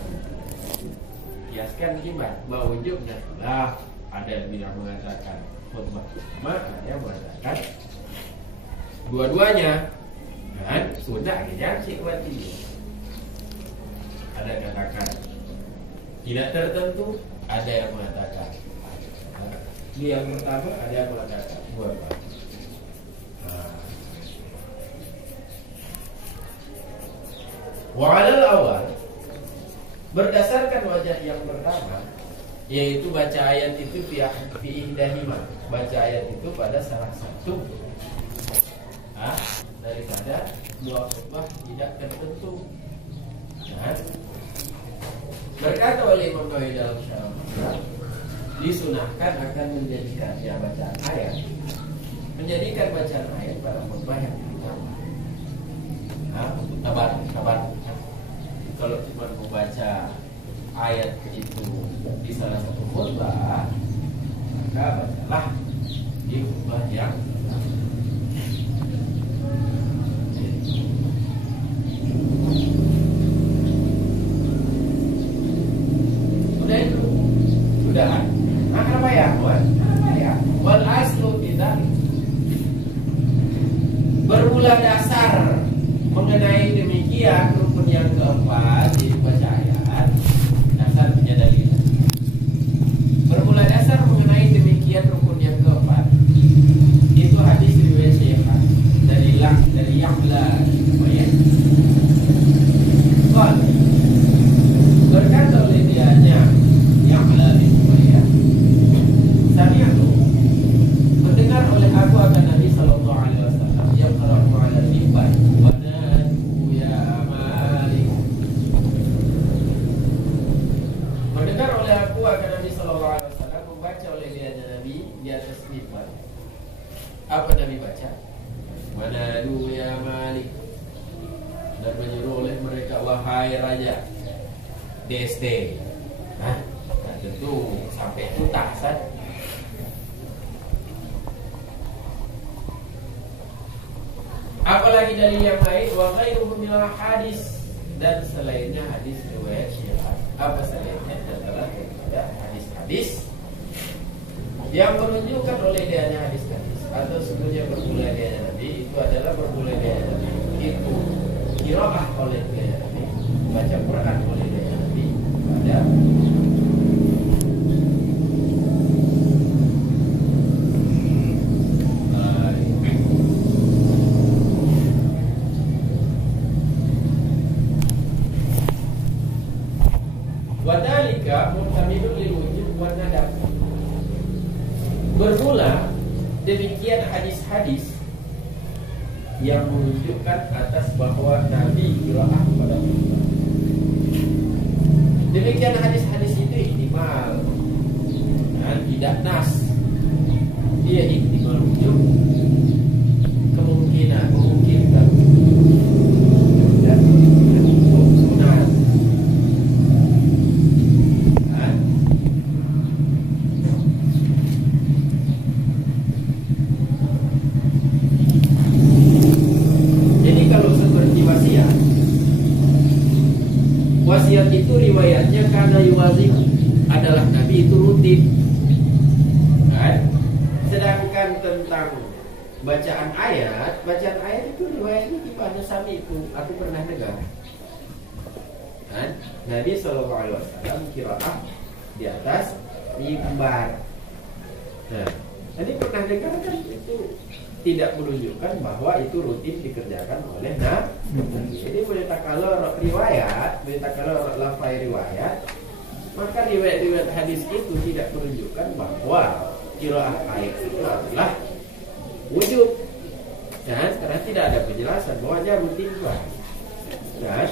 Kiaskan gimana? Bahwa wujubnya sudah ada yang bilang mengatakan khutbah pertama, ada yang mengatakan dua-duanya kan sudah kejar sikwati. Ada katakan tidak tertentu, ada yang mengatakan di yang pertama, ada yang mengatakan dua-duanya. Wa'alal awal, berdasarkan wajah yang pertama, yaitu baca ayat itu fi ihdahima, baca ayat itu pada salah satu daripada dua khutbah tidak tertentu. Berkata oleh Imam Nawawi dalam syarah, disunahkan akan menjadikan bacaan ayat, menjadikan bacaan ayat pada khutbah yang pertama. Untuk tabar. Kalau cuma membaca ayat itu di salah satu khutbah, maka bacalah di khutbah yang sudah itu sudah. Nah, kenapa ya? Wal aslu tidak bermula dasar mengenai demikian rukun yang keempat di baca ayat. Dasarnya dalil. Bermula dasar mengenai demikian rukun yang keempat itu hadis riwayat Syekh dari Ya'la berkata oleh dianya Ya'la bin Umayyah, sami'tu, mendengar oleh aku akan Nabi sallallahu alaihi wasallam yang qara'a 'ala Apa Nabi baca? Wanadu ya Malik, dan menyuruh oleh mereka, wahai raja DST. Nah, tentu sampai tuntas kan. Apalagi dalil yang lain, wa ghairuhu minal hadis, dan selainnya hadis riwayat Syiah. Apa selainnya adalah daripada hadis-hadis yang menunjukkan oleh adanya hadis-hadis atau sebelumnya bermula dari Nabi, itu adalah bermula dari Nabi itu qiraah oleh dari Nabi, baca Quran oleh dari Nabi pada wadalika muhtamilun lil wujud wan nadab. Bermula demikian hadis-hadis yang menunjukkan atas bahwa Nabi qiraah pada khutbah. Demikian hadis-hadis itu ihtimal dan tidak nas. Dia ihtimal wujud, kemungkinan memungkinkan dan sunat. Wasiat itu riwayatnya karena yuwazim adalah Nabi itu rutin, kan? Sedangkan tentang bacaan ayat itu riwayatnya gimana? Sami itu aku pernah dengar, kan? Nabi SAW qiraah di atas mimbar. Nah, tadi pernah dengar kan, itu tidak menunjukkan bahwa itu rutin dikerjakan oleh Nabi. Jadi boleh tak kalau riwayat, boleh tak kalau lafai riwayat, maka riwayat hadis itu tidak menunjukkan bahwa qiraah ayat itu adalah wujub. Dan karena tidak ada penjelasan bahwa dia rutin buat. Dan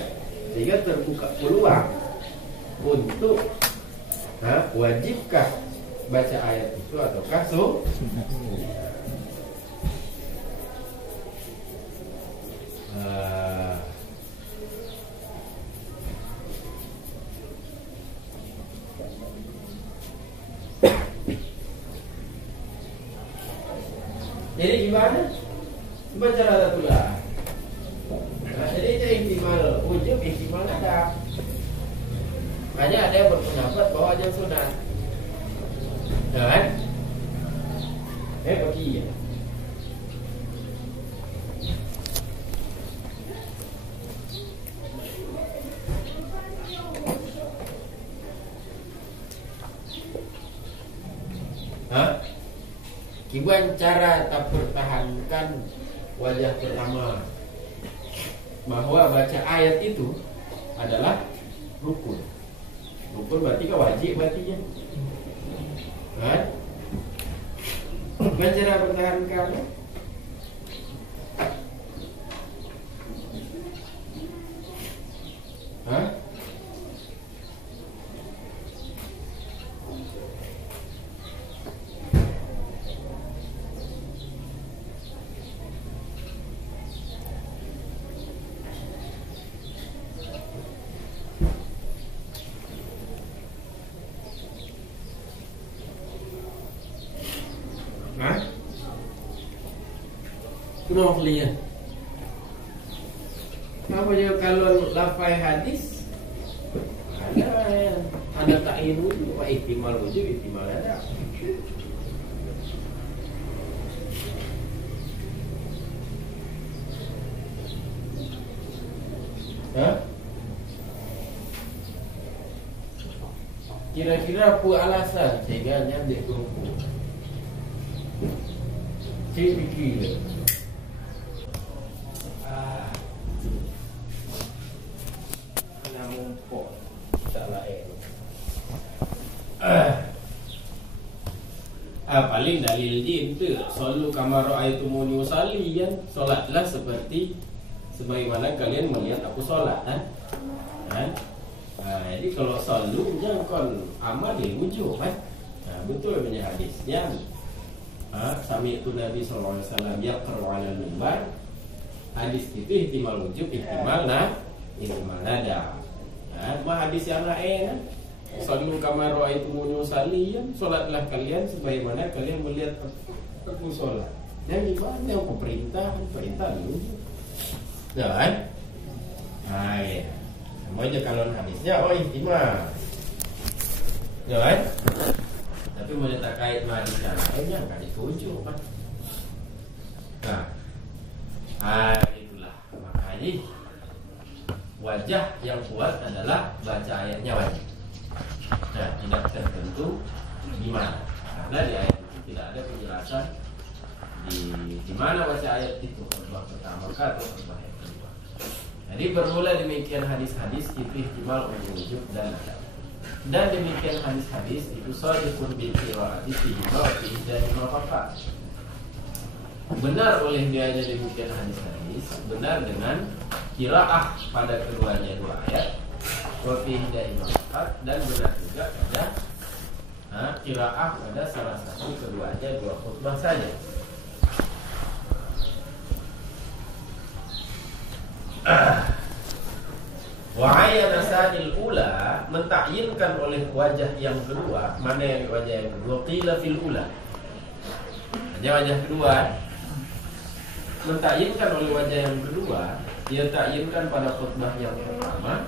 sehingga terbuka peluang untuk wajibkah baca ayat itu ataukah sunnah. Jadi gimana? Baca Rasulullah. Nah, jadi itu ihtimal wujud, ihtimal ada. Hanya ada yang berpendapat bahwa aja sunat. Kan? Bagi ya. Kiban cara tak pertahankan wajah pertama bahwa baca ayat itu adalah rukun. Rukun berarti kan wajib berarti ya. Kan? Kiban cara pertahankan. Kenapa lihat? Kenapa dia kalau lafai hadis ada ta'in wujud, ihtimal wujud, ihtimal ada. Kira-kira apa alasan sehingga nyambil kerupuk? Saya fikir paling dalil jin tu selalu kamar ra'aitumuni usalli kan, solatlah seperti sebagaimana kalian melihat aku solat kan? Jadi kalau selalu jangan amal wujud kan? Betul punya hadisnya. Sami itu Nabi SAW yaqra'u 'ala al-mimbar. Hadis itu ihtimal wujub, ihtimal nada. Hadis yang lain kan, sallu kama ra'aitumuni usalli, salatlah kalian sebagaimana kalian melihat aku salat. Yang gimana yang perintah dulu. Ya kan? Ya. Semua aja kalau hadisnya ihtimal. Ya kan? Tapi mau terkait hadis yang lainnya enggak dituju kan. Itulah makanya wajah yang kuat adalah baca ayatnya wajib. Tidak tertentu gimana. Karena di ayat itu tidak ada penjelasan di mana baca ayat itu, khutbah pertama atau khutbah yang kedua. Jadi bermula demikian hadis-hadis itu ihtimal wujub dan ada. Dan demikian hadis-hadis itu shadiqun bil qiraati fi fi dan mafaqat. Benar oleh dia aja demikian hadis-hadis, benar dengan qiraah pada keduanya dua ayat, wa fi dan mafaqat, dan benar juga pada qiraah pada salah satu keduanya dua khutbah saja. Wa'ayana sanil ula, mentakyinkan oleh wajah yang kedua. Mana yang wajah yang kedua? Qila fil ula. Wajah kedua mentakyinkan oleh wajah yang kedua, dia takyinkan pada khutbah yang pertama.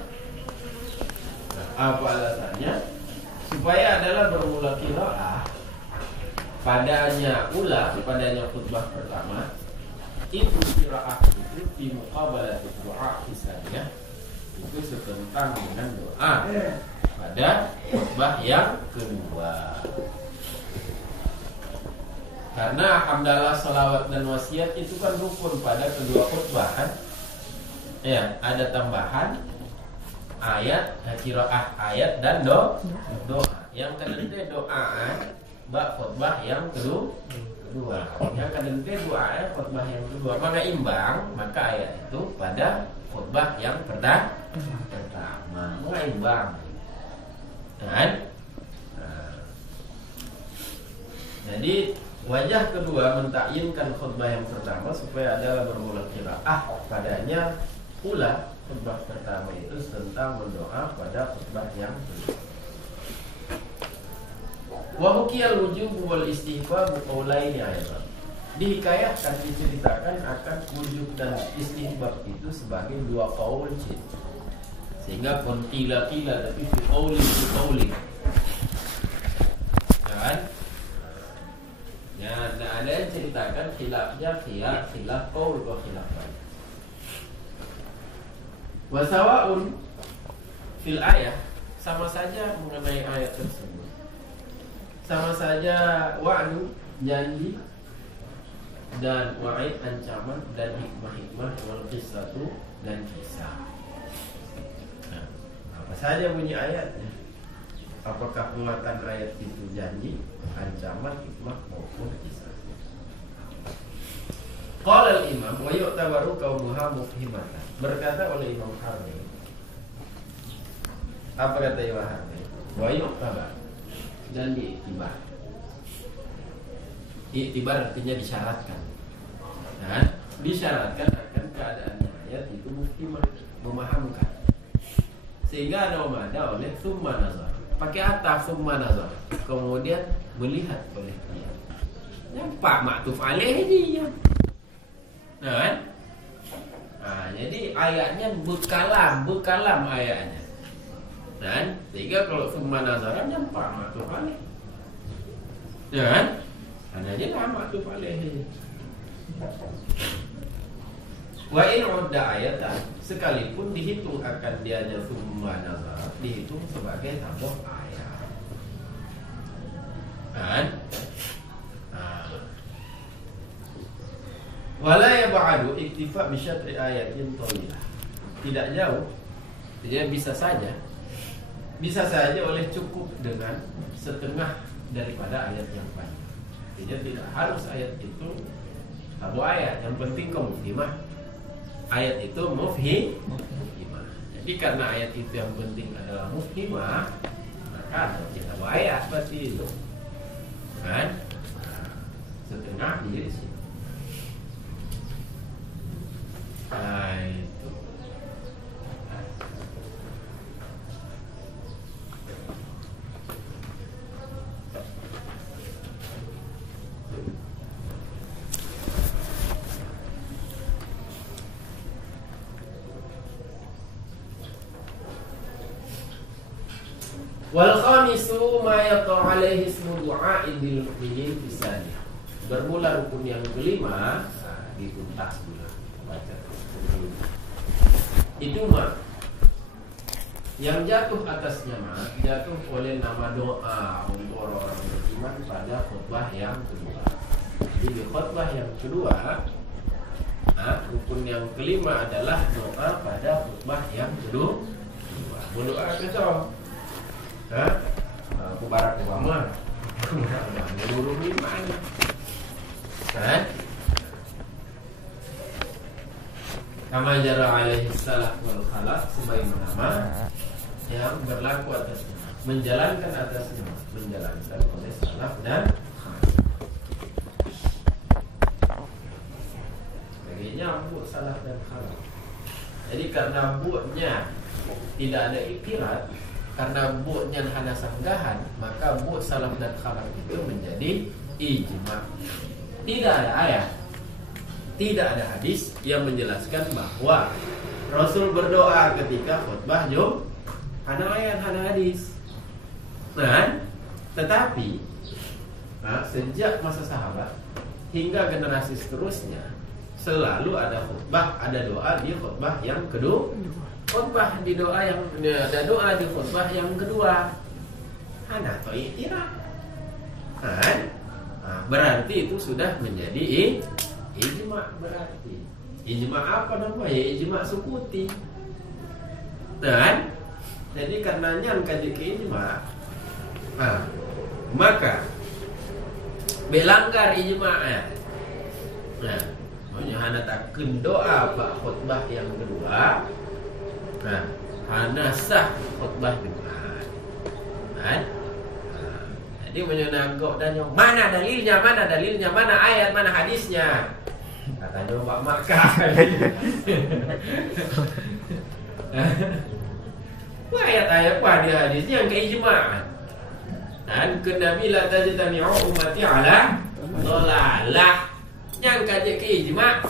Apa alasannya? Supaya adalah bermula qiraah padanya ula, padanya khutbah pertama. Itu qiraah itu di muqabalati du'a misalnya. Itu setentang dengan doa pada khutbah yang kedua. Karena hamdalah, salawat dan wasiat itu kan rukun pada kedua khutbah kan. Ya, ada tambahan ayat, qiraah ayat dan doa. Yang kedua doa bak khutbah yang kedua. Yang kedua doa khutbah yang kedua. Maka imbang, maka ayat itu pada khutbah yang pertama. Mulai imbang kan? Jadi wajah kedua mentakyinkan khutbah yang pertama supaya adalah bermula qiraah padanya pula khutbah pertama itu tentang berdoa pada khutbah yang kedua. Wa hukiyal wujub wal istihbab qaulaini ayatan. Dihikayatkan, diceritakan akan wujub dan istihbab itu sebagai dua qaul cid. Sehingga pun qila tapi fi qauli. Kan? Ya, ada yang ceritakan khilafnya khilaf qaul wa khilaf lain. Wa sawa'un fil ayah, sama saja mengenai ayat tersebut. Sama saja wa'du janji dan wa'id ancaman dan hikmah wal qissatu dan kisah. Nah, apa saja bunyi ayatnya? Apakah penguatan ayat itu janji, ancaman, hikmah maupun kisah? Qala al-imam wa yu'tabaru kaunuha mufhimatan. Berkata oleh Imam Harbi. Apa kata Imam Harbi? Wa yu'tabar, dan diiktibar. Iktibar artinya disyaratkan. Nah, disyaratkan akan keadaannya ayat itu mufhimah, memahamkan. Sehingga ada oleh summa nazar. Pakai ataf summa nazar. Kemudian melihat oleh dia. Nampak maktuf alaih dia. Nah, jadi ayatnya berkalam ayatnya. Dan sehingga kalau summa nazaran nampak maktuf alaih. Ya kan? Adanya lah maktuf alaih. Wa in udda ayatan, sekalipun dihitung akan dianya summa nazar, dihitung sebagai tambah ayat. Kan? Wala yab'adu iktifa bi syatri ayatin thawilah. Tidak jauh. Dia bisa saja oleh cukup dengan setengah daripada ayat yang panjang. Jadi tidak harus ayat itu satu ayat, yang penting mufhimah. Ayat itu mufhimah. Jadi karena ayat itu yang penting adalah mufhimah, maka kita ayat berarti itu. Kan? setengah di sini. Nah, itu. Wal khamisu ma yaqa'u alaihi ismu du'a'in lil mu'minin bisani. Bermula rukun yang kelima, dituntas dulu baca. Itu mah yang jatuh atasnya mah jatuh oleh nama doa untuk orang-orang beriman pada khutbah yang kedua. Jadi di khutbah yang kedua, rukun yang kelima adalah doa pada khutbah yang kedua. Berdoa ke so. Aku Barack Obama, menurut iman, kama jara alaihi salam wal khalaq, sebagaimana yang berlaku atasnya, menjalankan atasnya, menjalankan oleh salaf dan khalaf. Sebagainya bu salaf dan khalaf. Jadi karena bu'nya tidak ada iktirat, karena bu'nya hanya sanggahan, maka bu' salaf dan khalaf itu menjadi ijma'. Tidak ada ayat, tidak ada hadis yang menjelaskan bahwa Rasul berdoa ketika khutbah Jumat. Ada ayat, ada hadis. Nah, tetapi sejak masa sahabat hingga generasi seterusnya selalu ada khutbah, ada doa di khutbah yang kedua. Khutbah di doa yang ada doa di khutbah yang kedua. Ada atau iktiraf. Berarti itu sudah menjadi ijma' berarti. Ijma' apa namanya? Ya ijma' sukuti. Dan jadi karenanya kaji ke ijma', maka belanggar ijma'. Nah, hanya takkan doa pak khutbah yang kedua. Hana sah khutbah Jumat. Jadi menyenanggok dan mana dalilnya, mana ayat, mana hadisnya. Katanya Pak Makkah. Ayat-ayat apa di hadisnya yang keijma'an. Dan Nabi la tajtami'u ummati ala dhalalah. Yang kaji keijma'.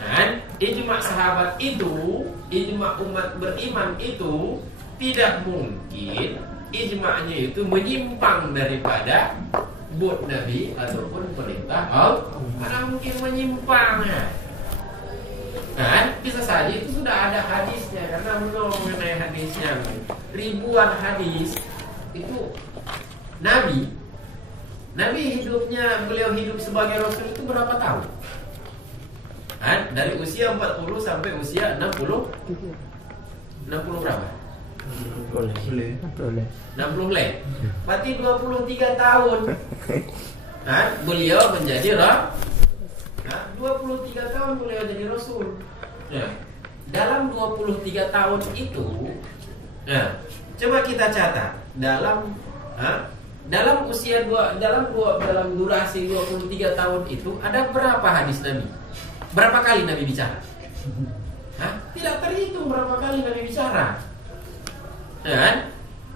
Dan ijma' sahabat itu, ijma' umat beriman itu tidak mungkin ijma'nya itu menyimpang daripada buat Nabi ataupun perintah Allah. Karena mungkin menyimpang. Kan bisa saja itu sudah ada hadisnya, karena mengenai hadisnya ribuan hadis itu Nabi hidupnya, beliau hidup sebagai Rasul itu berapa tahun? Dari usia 40 sampai usia 60 berapa? 60 leh. Berarti 23 tahun. Beliau menjadi 23 tahun beliau jadi Rasul. Dalam 23 tahun itu, coba kita catat dalam usia dalam durasi 23 tahun itu ada berapa hadis Nabi? Berapa kali Nabi bicara? Tidak terhitung berapa kali Nabi bicara.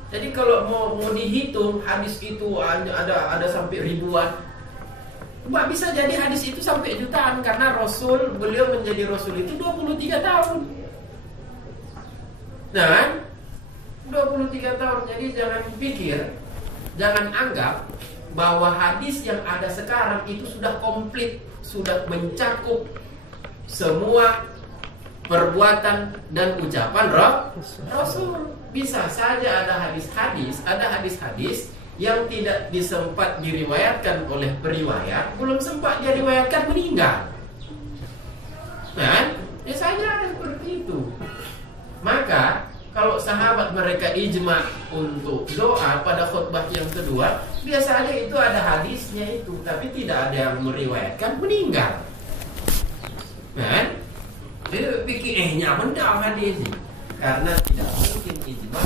Jadi kalau mau dihitung hadis itu ada sampai ribuan. Bisa jadi hadis itu sampai jutaan, karena beliau menjadi Rasul itu 23 tahun. 23 tahun. Jadi jangan anggap bahwa hadis yang ada sekarang itu sudah komplit, sudah mencakup semua perbuatan dan ucapan Rasul. Bisa saja ada hadis-hadis yang tidak disempat diriwayatkan oleh periwayat, belum sempat diriwayatkan meninggal. Biasanya ada seperti itu. Maka kalau sahabat mereka ijma untuk doa pada khutbah yang kedua, biasanya itu ada hadisnya itu, tapi tidak ada yang meriwayatkan meninggal. Dia pikir nyaman dah hadis ini, karena tidak mungkin ijma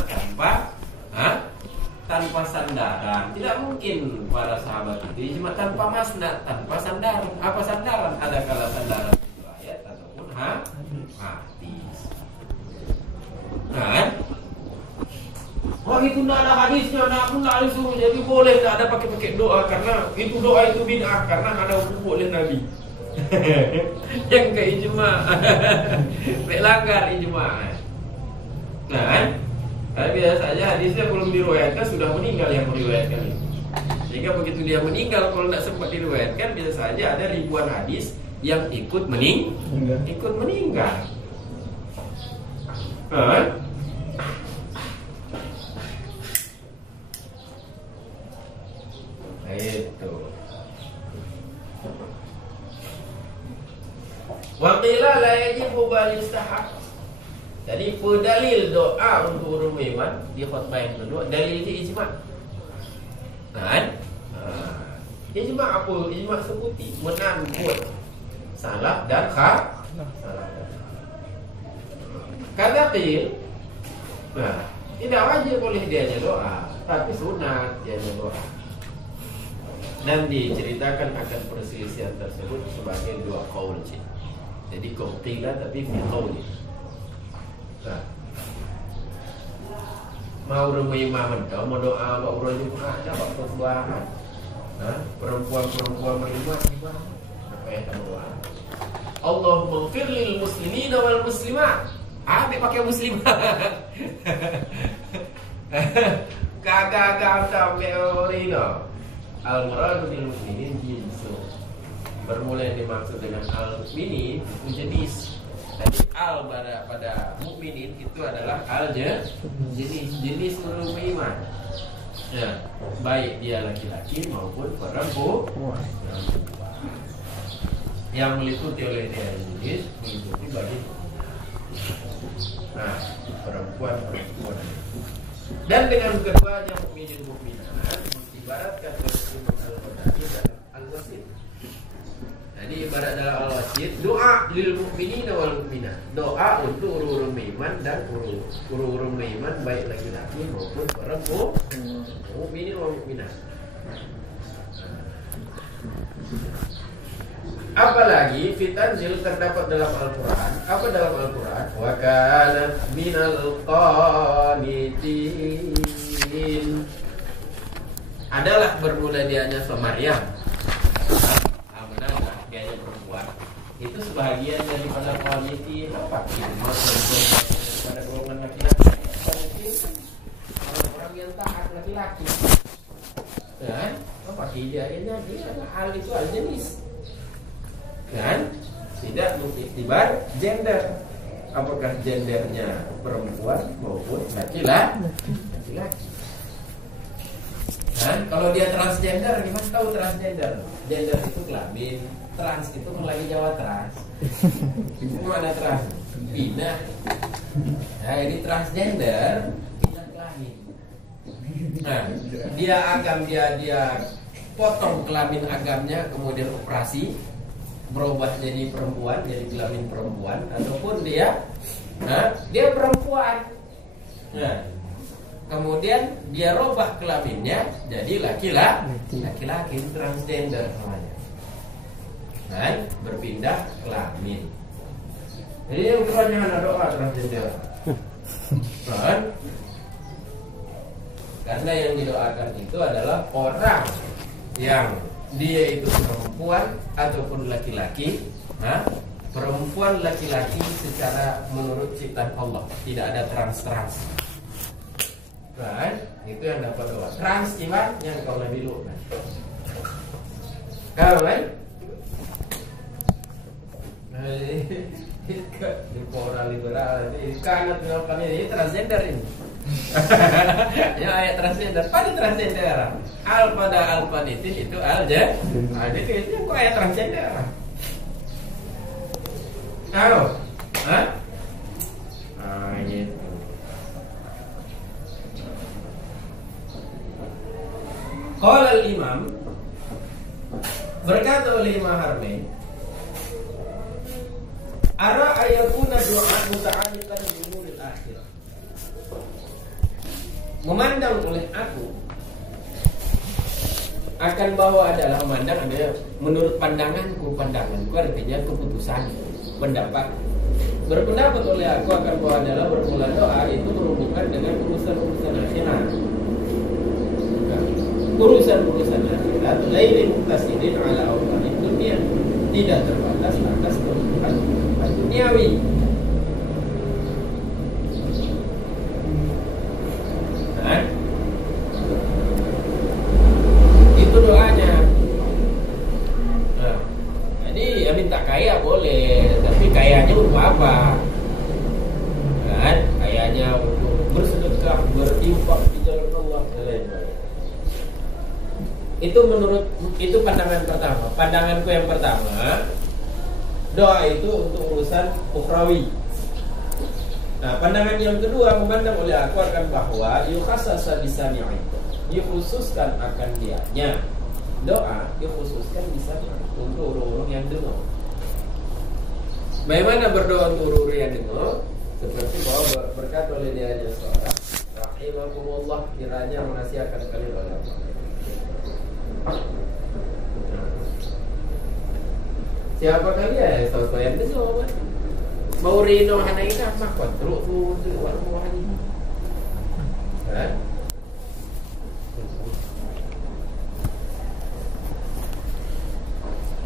tanpa sandaran. Tidak mungkin para sahabat itu ijma tanpa masnad, tanpa sandaran. Apa sandaran? Ada kala sandaran itu ayat ataupun hadis. Kan? Oh itu tidak ada hadisnya, aku tidak disuruh, jadi boleh tidak ada pakai doa karena itu doa itu bid'ah karena ada hukum oleh Nabi. Yang ke ijma, melanggar ijma. Nah, tapi biasa saja hadisnya belum diriwayatkan sudah meninggal yang meriwayatkan itu. Sehingga begitu dia meninggal kalau tidak sempat diriwayatkan bisa saja ada ribuan hadis yang ikut meninggal. Itu. Waqila la yajibu bal yustahab. Jadi pedalil doa untuk urun iman di khutbah yang kedua dalil itu ijma. Kan? Ijma apa? Ijma sebuti menangkut salaf dan salaf. Kata qil, tidak wajib boleh dia doa, tapi sunat dia doa. Dan diceritakan akan perselisihan tersebut sebagai dua qaul. Jadi qila tapi fi qauli. Nah, mau rumah imaman kau mau doa mau urun Jumat ada waktu buahan. Perempuan beriman apa yang kamu doa? Allahumma ighfir lil muslimina wal muslimat. Dia pakai muslimat. Kagak sampai orino. Al-muradu bil muslimin jinsu. Bermula yang dimaksud dengan al-mukminin itu jenis. Jadi al pada mukminin itu adalah jenis ulul iman. Ya, baik dia laki-laki maupun perempuan. Yang meliputi oleh dia jenis meliputi bagi perempuan. Dan dengan keduanya mukminin mukminat ibaratkan al-wadani dan al-wasid. Jadi ibarat dalam al-wasid doa lil mukminin wal mukminat. Doa untuk urun iman dan urun iman baik laki-laki maupun perempuan. Mukminin wal mukminat. Apalagi fitanzil terdapat dalam Al-Quran. Apa dalam Al-Quran? Wa kanat minal qanitin. Adalah bermula dianya Maryam. Benar dianya perempuan. Itu sebahagian daripada qanitin. Apa? Pada golongan laki-laki. Orang yang taat laki-laki. Kan? Apa hidayahnya? Dia hal itu al jenis. Kan? Tidak mengiktibar gender. Apakah gendernya perempuan maupun laki-laki. Kan? Kalau dia transgender, gimana tahu transgender? Gender itu kelamin, trans itu lagi Jawa trans. Semua ada trans. Pindah. Nah, ini transgender pindah kelamin. Nah, dia potong kelamin agamnya kemudian operasi berubah jadi perempuan, jadi kelamin perempuan, ataupun dia perempuan. Nah, kemudian dia robah kelaminnya jadi laki-laki transgender namanya. Kan? Berpindah kelamin. Jadi yang kebanyakan doa transgender. Kan? Karena yang didoakan itu adalah orang yang dia itu perempuan ataupun laki-laki, perempuan laki-laki secara menurut ciptaan Allah, tidak ada trans. Kan? Itu yang dapat doa. Trans iman yang kau lebih dulu. Kau kan? Liberal ini kanat melakukan ini transgender ini. Ya ayat transgender pada transgender. Al pada al-qanitin itu al-ja. Itu yang kok ayat transgender. Tahu? Gitu. Qala al-imam, berkata oleh Imam Harmain, ara ayakuna doa muta'alliqan bi umuril akhirah. Memandang oleh aku akan bahwa adalah memandang ada menurut pandanganku artinya keputusan pendapat. Berpendapat oleh aku akan bahwa adalah bermula doa itu berhubungan dengan urusan-urusan akhirat. Urusan-urusan akhirat lain muqtasidin ala awtanid dunia, tidak terbatas atas kebutuhan duniawi. Nah, itu doanya. Nah, jadi ya minta kaya boleh, tapi kayanya untuk apa? Kan? Kayanya untuk bersedekah, berinfak di jalan Allah dan lain-lain. Itu pandangan pertama. Pandanganku yang pertama, doa itu untuk urusan ukhrawi. Nah, pandangan yang kedua memandang oleh aku akan bahwa yukhassasa bisani'i, dikhususkan akan dianya. Doa dikhususkan bisa untuk orang-orang yang dengar. Bagaimana berdoa untuk orang-orang yang dengar? Seperti bahwa berkata oleh dia seorang, rahimakumullah, kiranya menasihatkan kalian oleh Allah. Siapa kalian? Sosok yang dengar. Mau rino hana ina mah kontrol tu warmo hani.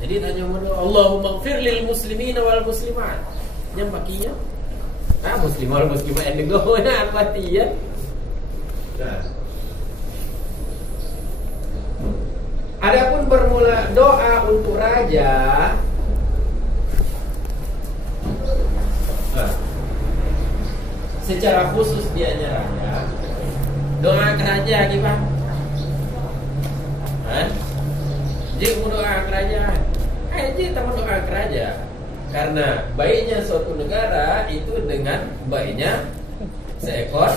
Jadi tanya mana Allahumma ighfir lil muslimina wal muslimat. Yang bakinya muslim wal muslimat yang dengar apa dia? Nah. Adapun bermula doa untuk raja, secara khusus dianya raja, doa ke raja gimana? Jadi mau doa ke raja, kita mau doa ke raja, karena baiknya suatu negara itu dengan baiknya seekor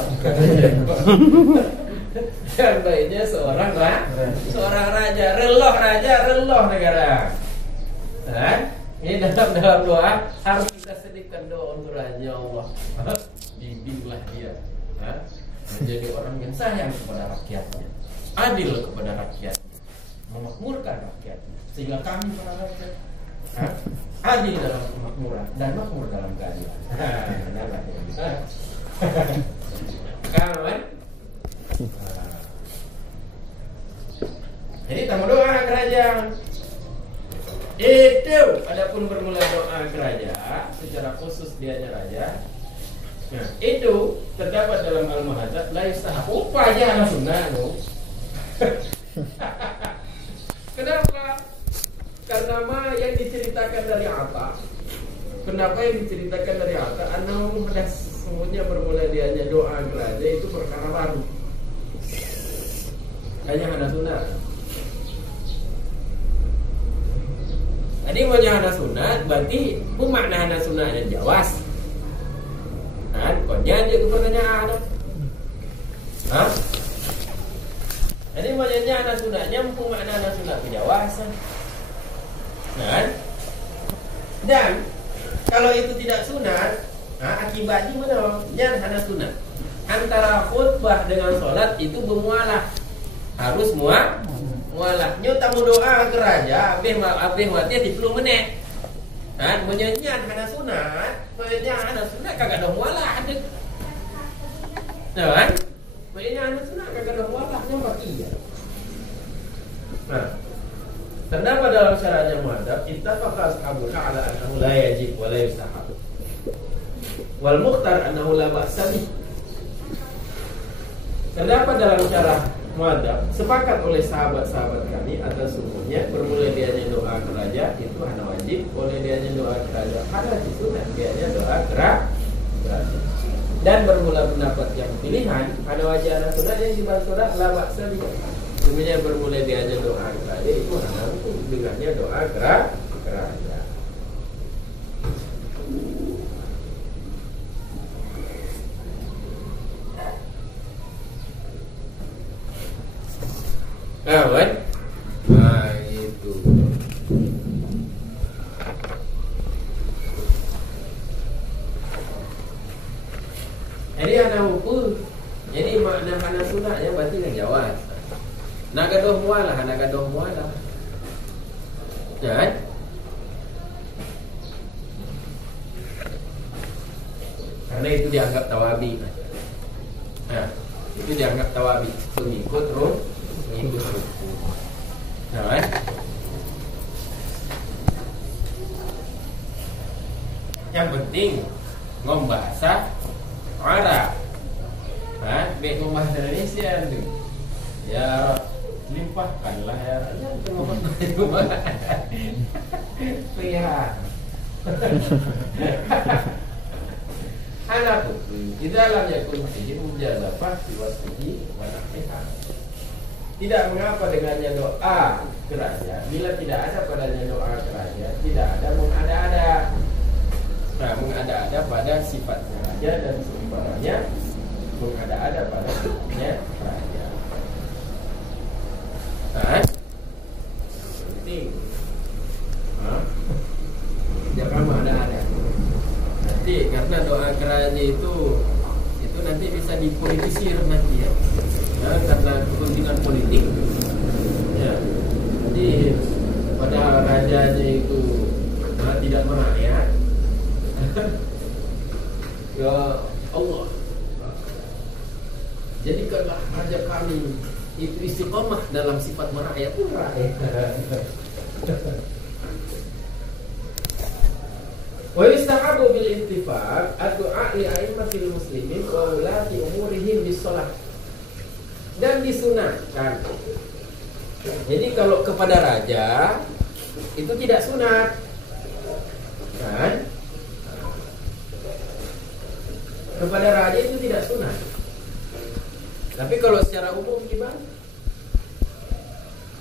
dan baiknya seorang raja, reloh negara. Ini dalam doa harus kita sedihkan doa untuk raja Allah. Bimbinglah dia menjadi orang yang sayang kepada rakyatnya, adil kepada rakyatnya, memakmurkan rakyatnya, sehingga kami para rakyat adil dalam kemakmuran dan makmur dalam keadilan. Kawan. Jadi tamu doa kerajaan. Itu adapun bermula doa kerajaan secara khusus dianya raja. Nah, itu terdapat dalam Al-Muhadzab la yustahab. Upaya anak sunnah no. Kenapa? Karena yang diceritakan dari Atta. Kenapa yang diceritakan dari Atta? Anahu semuanya bermula dianya doa raja itu perkara baru. Hanya anak sunnah. Jadi mau anak sunnah berarti makna anak sunnahnya jawas. Còn dia kepertanyaan. Jadi maknanya anak sunatnya mumpung makna anak sunat kejawasan. Dan kalau itu tidak sunat, akibatnya mana? Jangan anak sunat. Antara khutbah dengan sholat itu bermualah. Harus mualah. Nyata mau doa ke raja, abih mati 10 menit. Menyanyian anak sunat, anak sunat kagak ada mualah ada. Kan? Maknanya anak sunat kagak ada mualah yang baki. Terdapat dalam syarahnya muadzab, ittafaqa ashabuna ala annahu la yajib wa la yustahab. Wal mukhtar annahu la ba'sa bih. Terdapat dalam syarah muadzab, sepakat oleh sahabat-sahabat kami atas semuanya bermula dianya doa ke raja itu hanya wajib, boleh dianya doa ke raja hanya sunat dianya doa ke raja. Dan bermula pendapat yang pilihan hanya wajib anak sunat yang dibahas sunat la ba'sa bih. Semuanya bermula dianya doa ke raja itu hanya untuk dengannya doa ke raja. Kawan, itu. Jadi anak hukum, jadi makna anak sunatnya berarti kan jawab. Nak gaduh mualah, ya kan? Karena itu dianggap tawabi. Nah, itu dianggap tawabi, pengikut rukun. Nah, kan? Yang penting ngomong bahasa Arab. Baik ngomong bahasa Indonesia tu. Ya limpahkanlah ya. Lihat. Anakku, di dalam yakun fihi mujazafah fi wasfihi wa nahwiha. Tidak mengapa dengannya doa keraja bila tidak ada padanya doa keraja, tidak ada mengada-ada. Nah, mengada-ada pada sifatnya raja dan seumpamanya mengada-ada pada sifatnya raja. Kan? Penting. Jangan mengada-ada. Nanti karena doa keraja itu nanti bisa dipolitisir nanti ya. Karena kepentingan politik. Ya. Jadi padahal rajanya itu tidak merakyat. Ya Allah, jadikanlah raja kami itu istiqomah dalam sifat merakyat pun rakyat. Wa yustahabu bil ittifaq ad-du'a li a'immatil muslimin wa ulati umurihim bis shalah. Dan disunatkan. Jadi kalau kepada raja itu tidak sunat. Kan? Kepada raja itu tidak sunat. Tapi kalau secara umum gimana?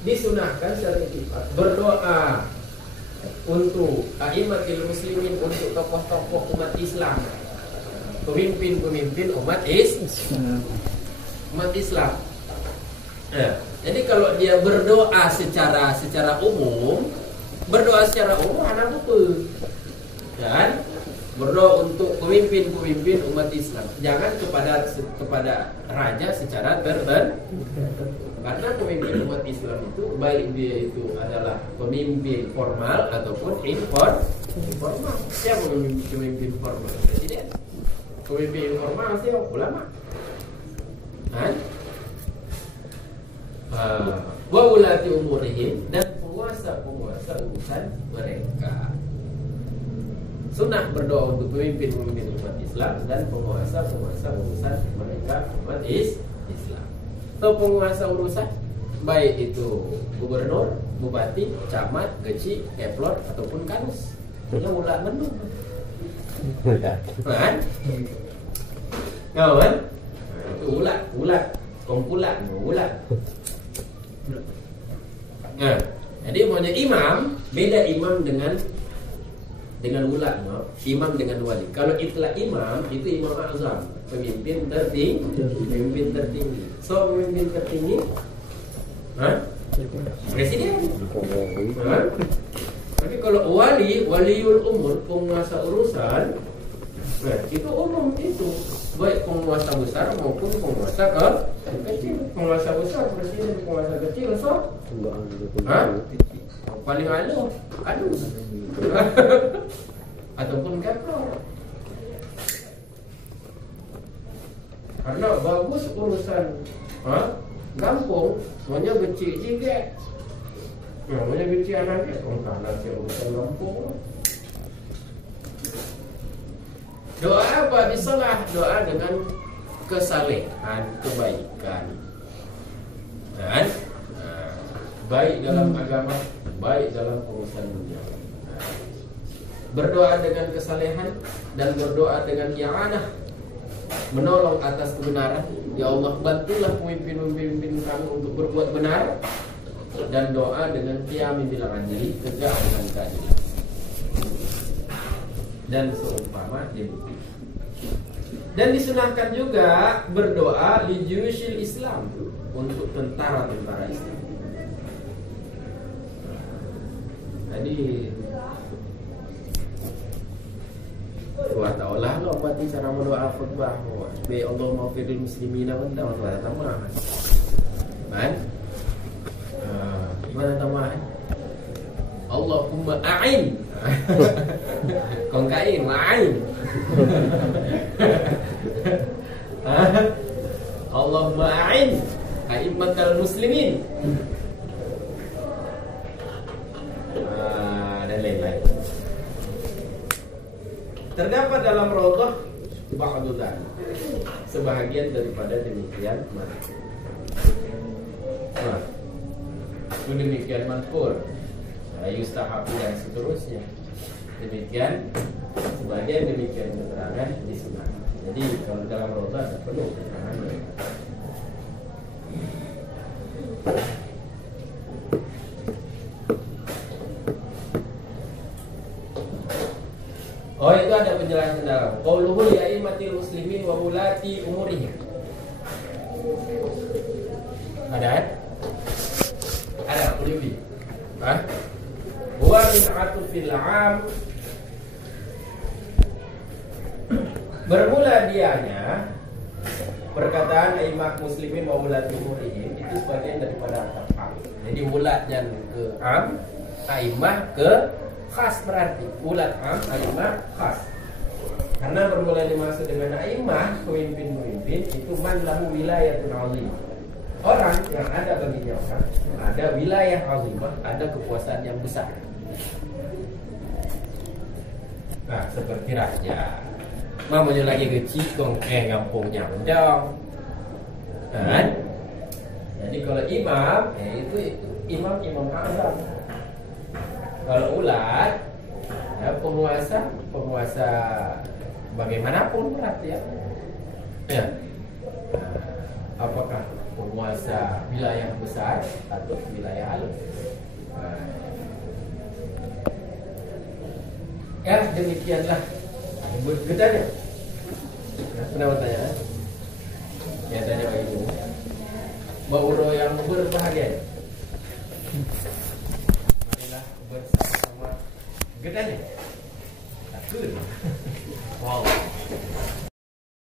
Disunahkan secara ittifaq berdoa untuk a'immatil muslimin, untuk tokoh-tokoh umat Islam, pemimpin-pemimpin umat Islam. Ya. Jadi kalau dia berdoa secara umum, anak betul. Kan? Berdoa untuk pemimpin-pemimpin umat Islam. Jangan kepada raja secara tertentu. Karena pemimpin umat Islam itu baik dia itu adalah pemimpin formal ataupun informal. Siapa pemimpin formal? Presiden. Pemimpin informal siapa? Ulama. Kan? Wa ulati umurihim, dan penguasa urusan mereka. Sunnah berdoa untuk pemimpin umat Islam dan penguasa urusan mereka umat Islam. Atau penguasa urusan baik itu gubernur, bupati, camat, geci, keplor ataupun kanus. Yang ulat mendung. Kan? Kawan? Itu ulat. Kumpulan ulat. Nah, jadi maunya imam, beda imam dengan ulat, no? Imam dengan wali. Kalau itulah imam, itu imam azam, pemimpin tertinggi. So pemimpin tertinggi, presiden. Tapi kalau waliul umur, penguasa urusan, nah, itu umum itu, baik penguasa besar maupun penguasa kecil. Penguasa besar, presiden, penguasa kecil, so, paling aduh. Ataupun keplor. Karena bagus urusan kampung, maunya becik juga. Maunya becik anaknya, karena urusan kampung. Doa apa? Disalah. Doa dengan kesalehan, kebaikan. Dan baik dalam agama, baik dalam urusan dunia. Berdoa dengan kesalehan dan berdoa dengan i'anah, menolong atas kebenaran. Ya Allah, bantulah pemimpin-pemimpin kami untuk berbuat benar. Dan doa dengan qiyam bil adli, tegak dengan keadilan. Dan seumpama itu. Dan disunahkan juga berdoa li juyushil Islam, untuk tentara-tentara Islam. Jadi buat Allah lo buat cara mendoa khutbah. Bi Allah maghfiril muslimina wa tamah. Kan? Mana tambahan? Allahumma a'in. Kongkain, ma'in. Allahumma a'in a'immatal muslimin. Dan lain-lain. Terdapat dalam Raudhah ba'dudan, sebahagian daripada demikian mankur. Nah, itu demikian mankur. Yustahabu dan seterusnya. Demikian sebagian demikian keterangan di sunnah. Jadi kalau dalam Raudhah tidak perlu keterangan mereka. Oh, itu ada penjelasan dalam qauluhu li a'immatil muslimin wa ulati umurihim. Ada? Ada lebih. Hah? Wa min atufil 'am, bermula dianya perkataan a'immah muslimin wa ulati umurihim itu sebagian daripada am. Jadi ulatnya ke am, a'immah ke khas, berarti ulat am, a'immah khas. Karena bermula dimaksud dengan a'immah, pemimpin-pemimpin itu man lahu wilayatun 'azimah. Orang yang ada baginya orang ada wilayah 'azimah, ada kekuasaan yang besar. Nah, seperti raja. Mamanya lagi kecil dong, kampungnya dong. Kan? Jadi kalau imam, itu imam azam. Kalau ulat, ya penguasa bagaimanapun berarti ya. Ya. Apakah penguasa wilayah besar atau wilayah halus? Ya demikianlah. Bertanya. Kenapa tanya? Ya tanya begitu. Bauro yang berbahagia. Marilah bersama-sama. Gedanya.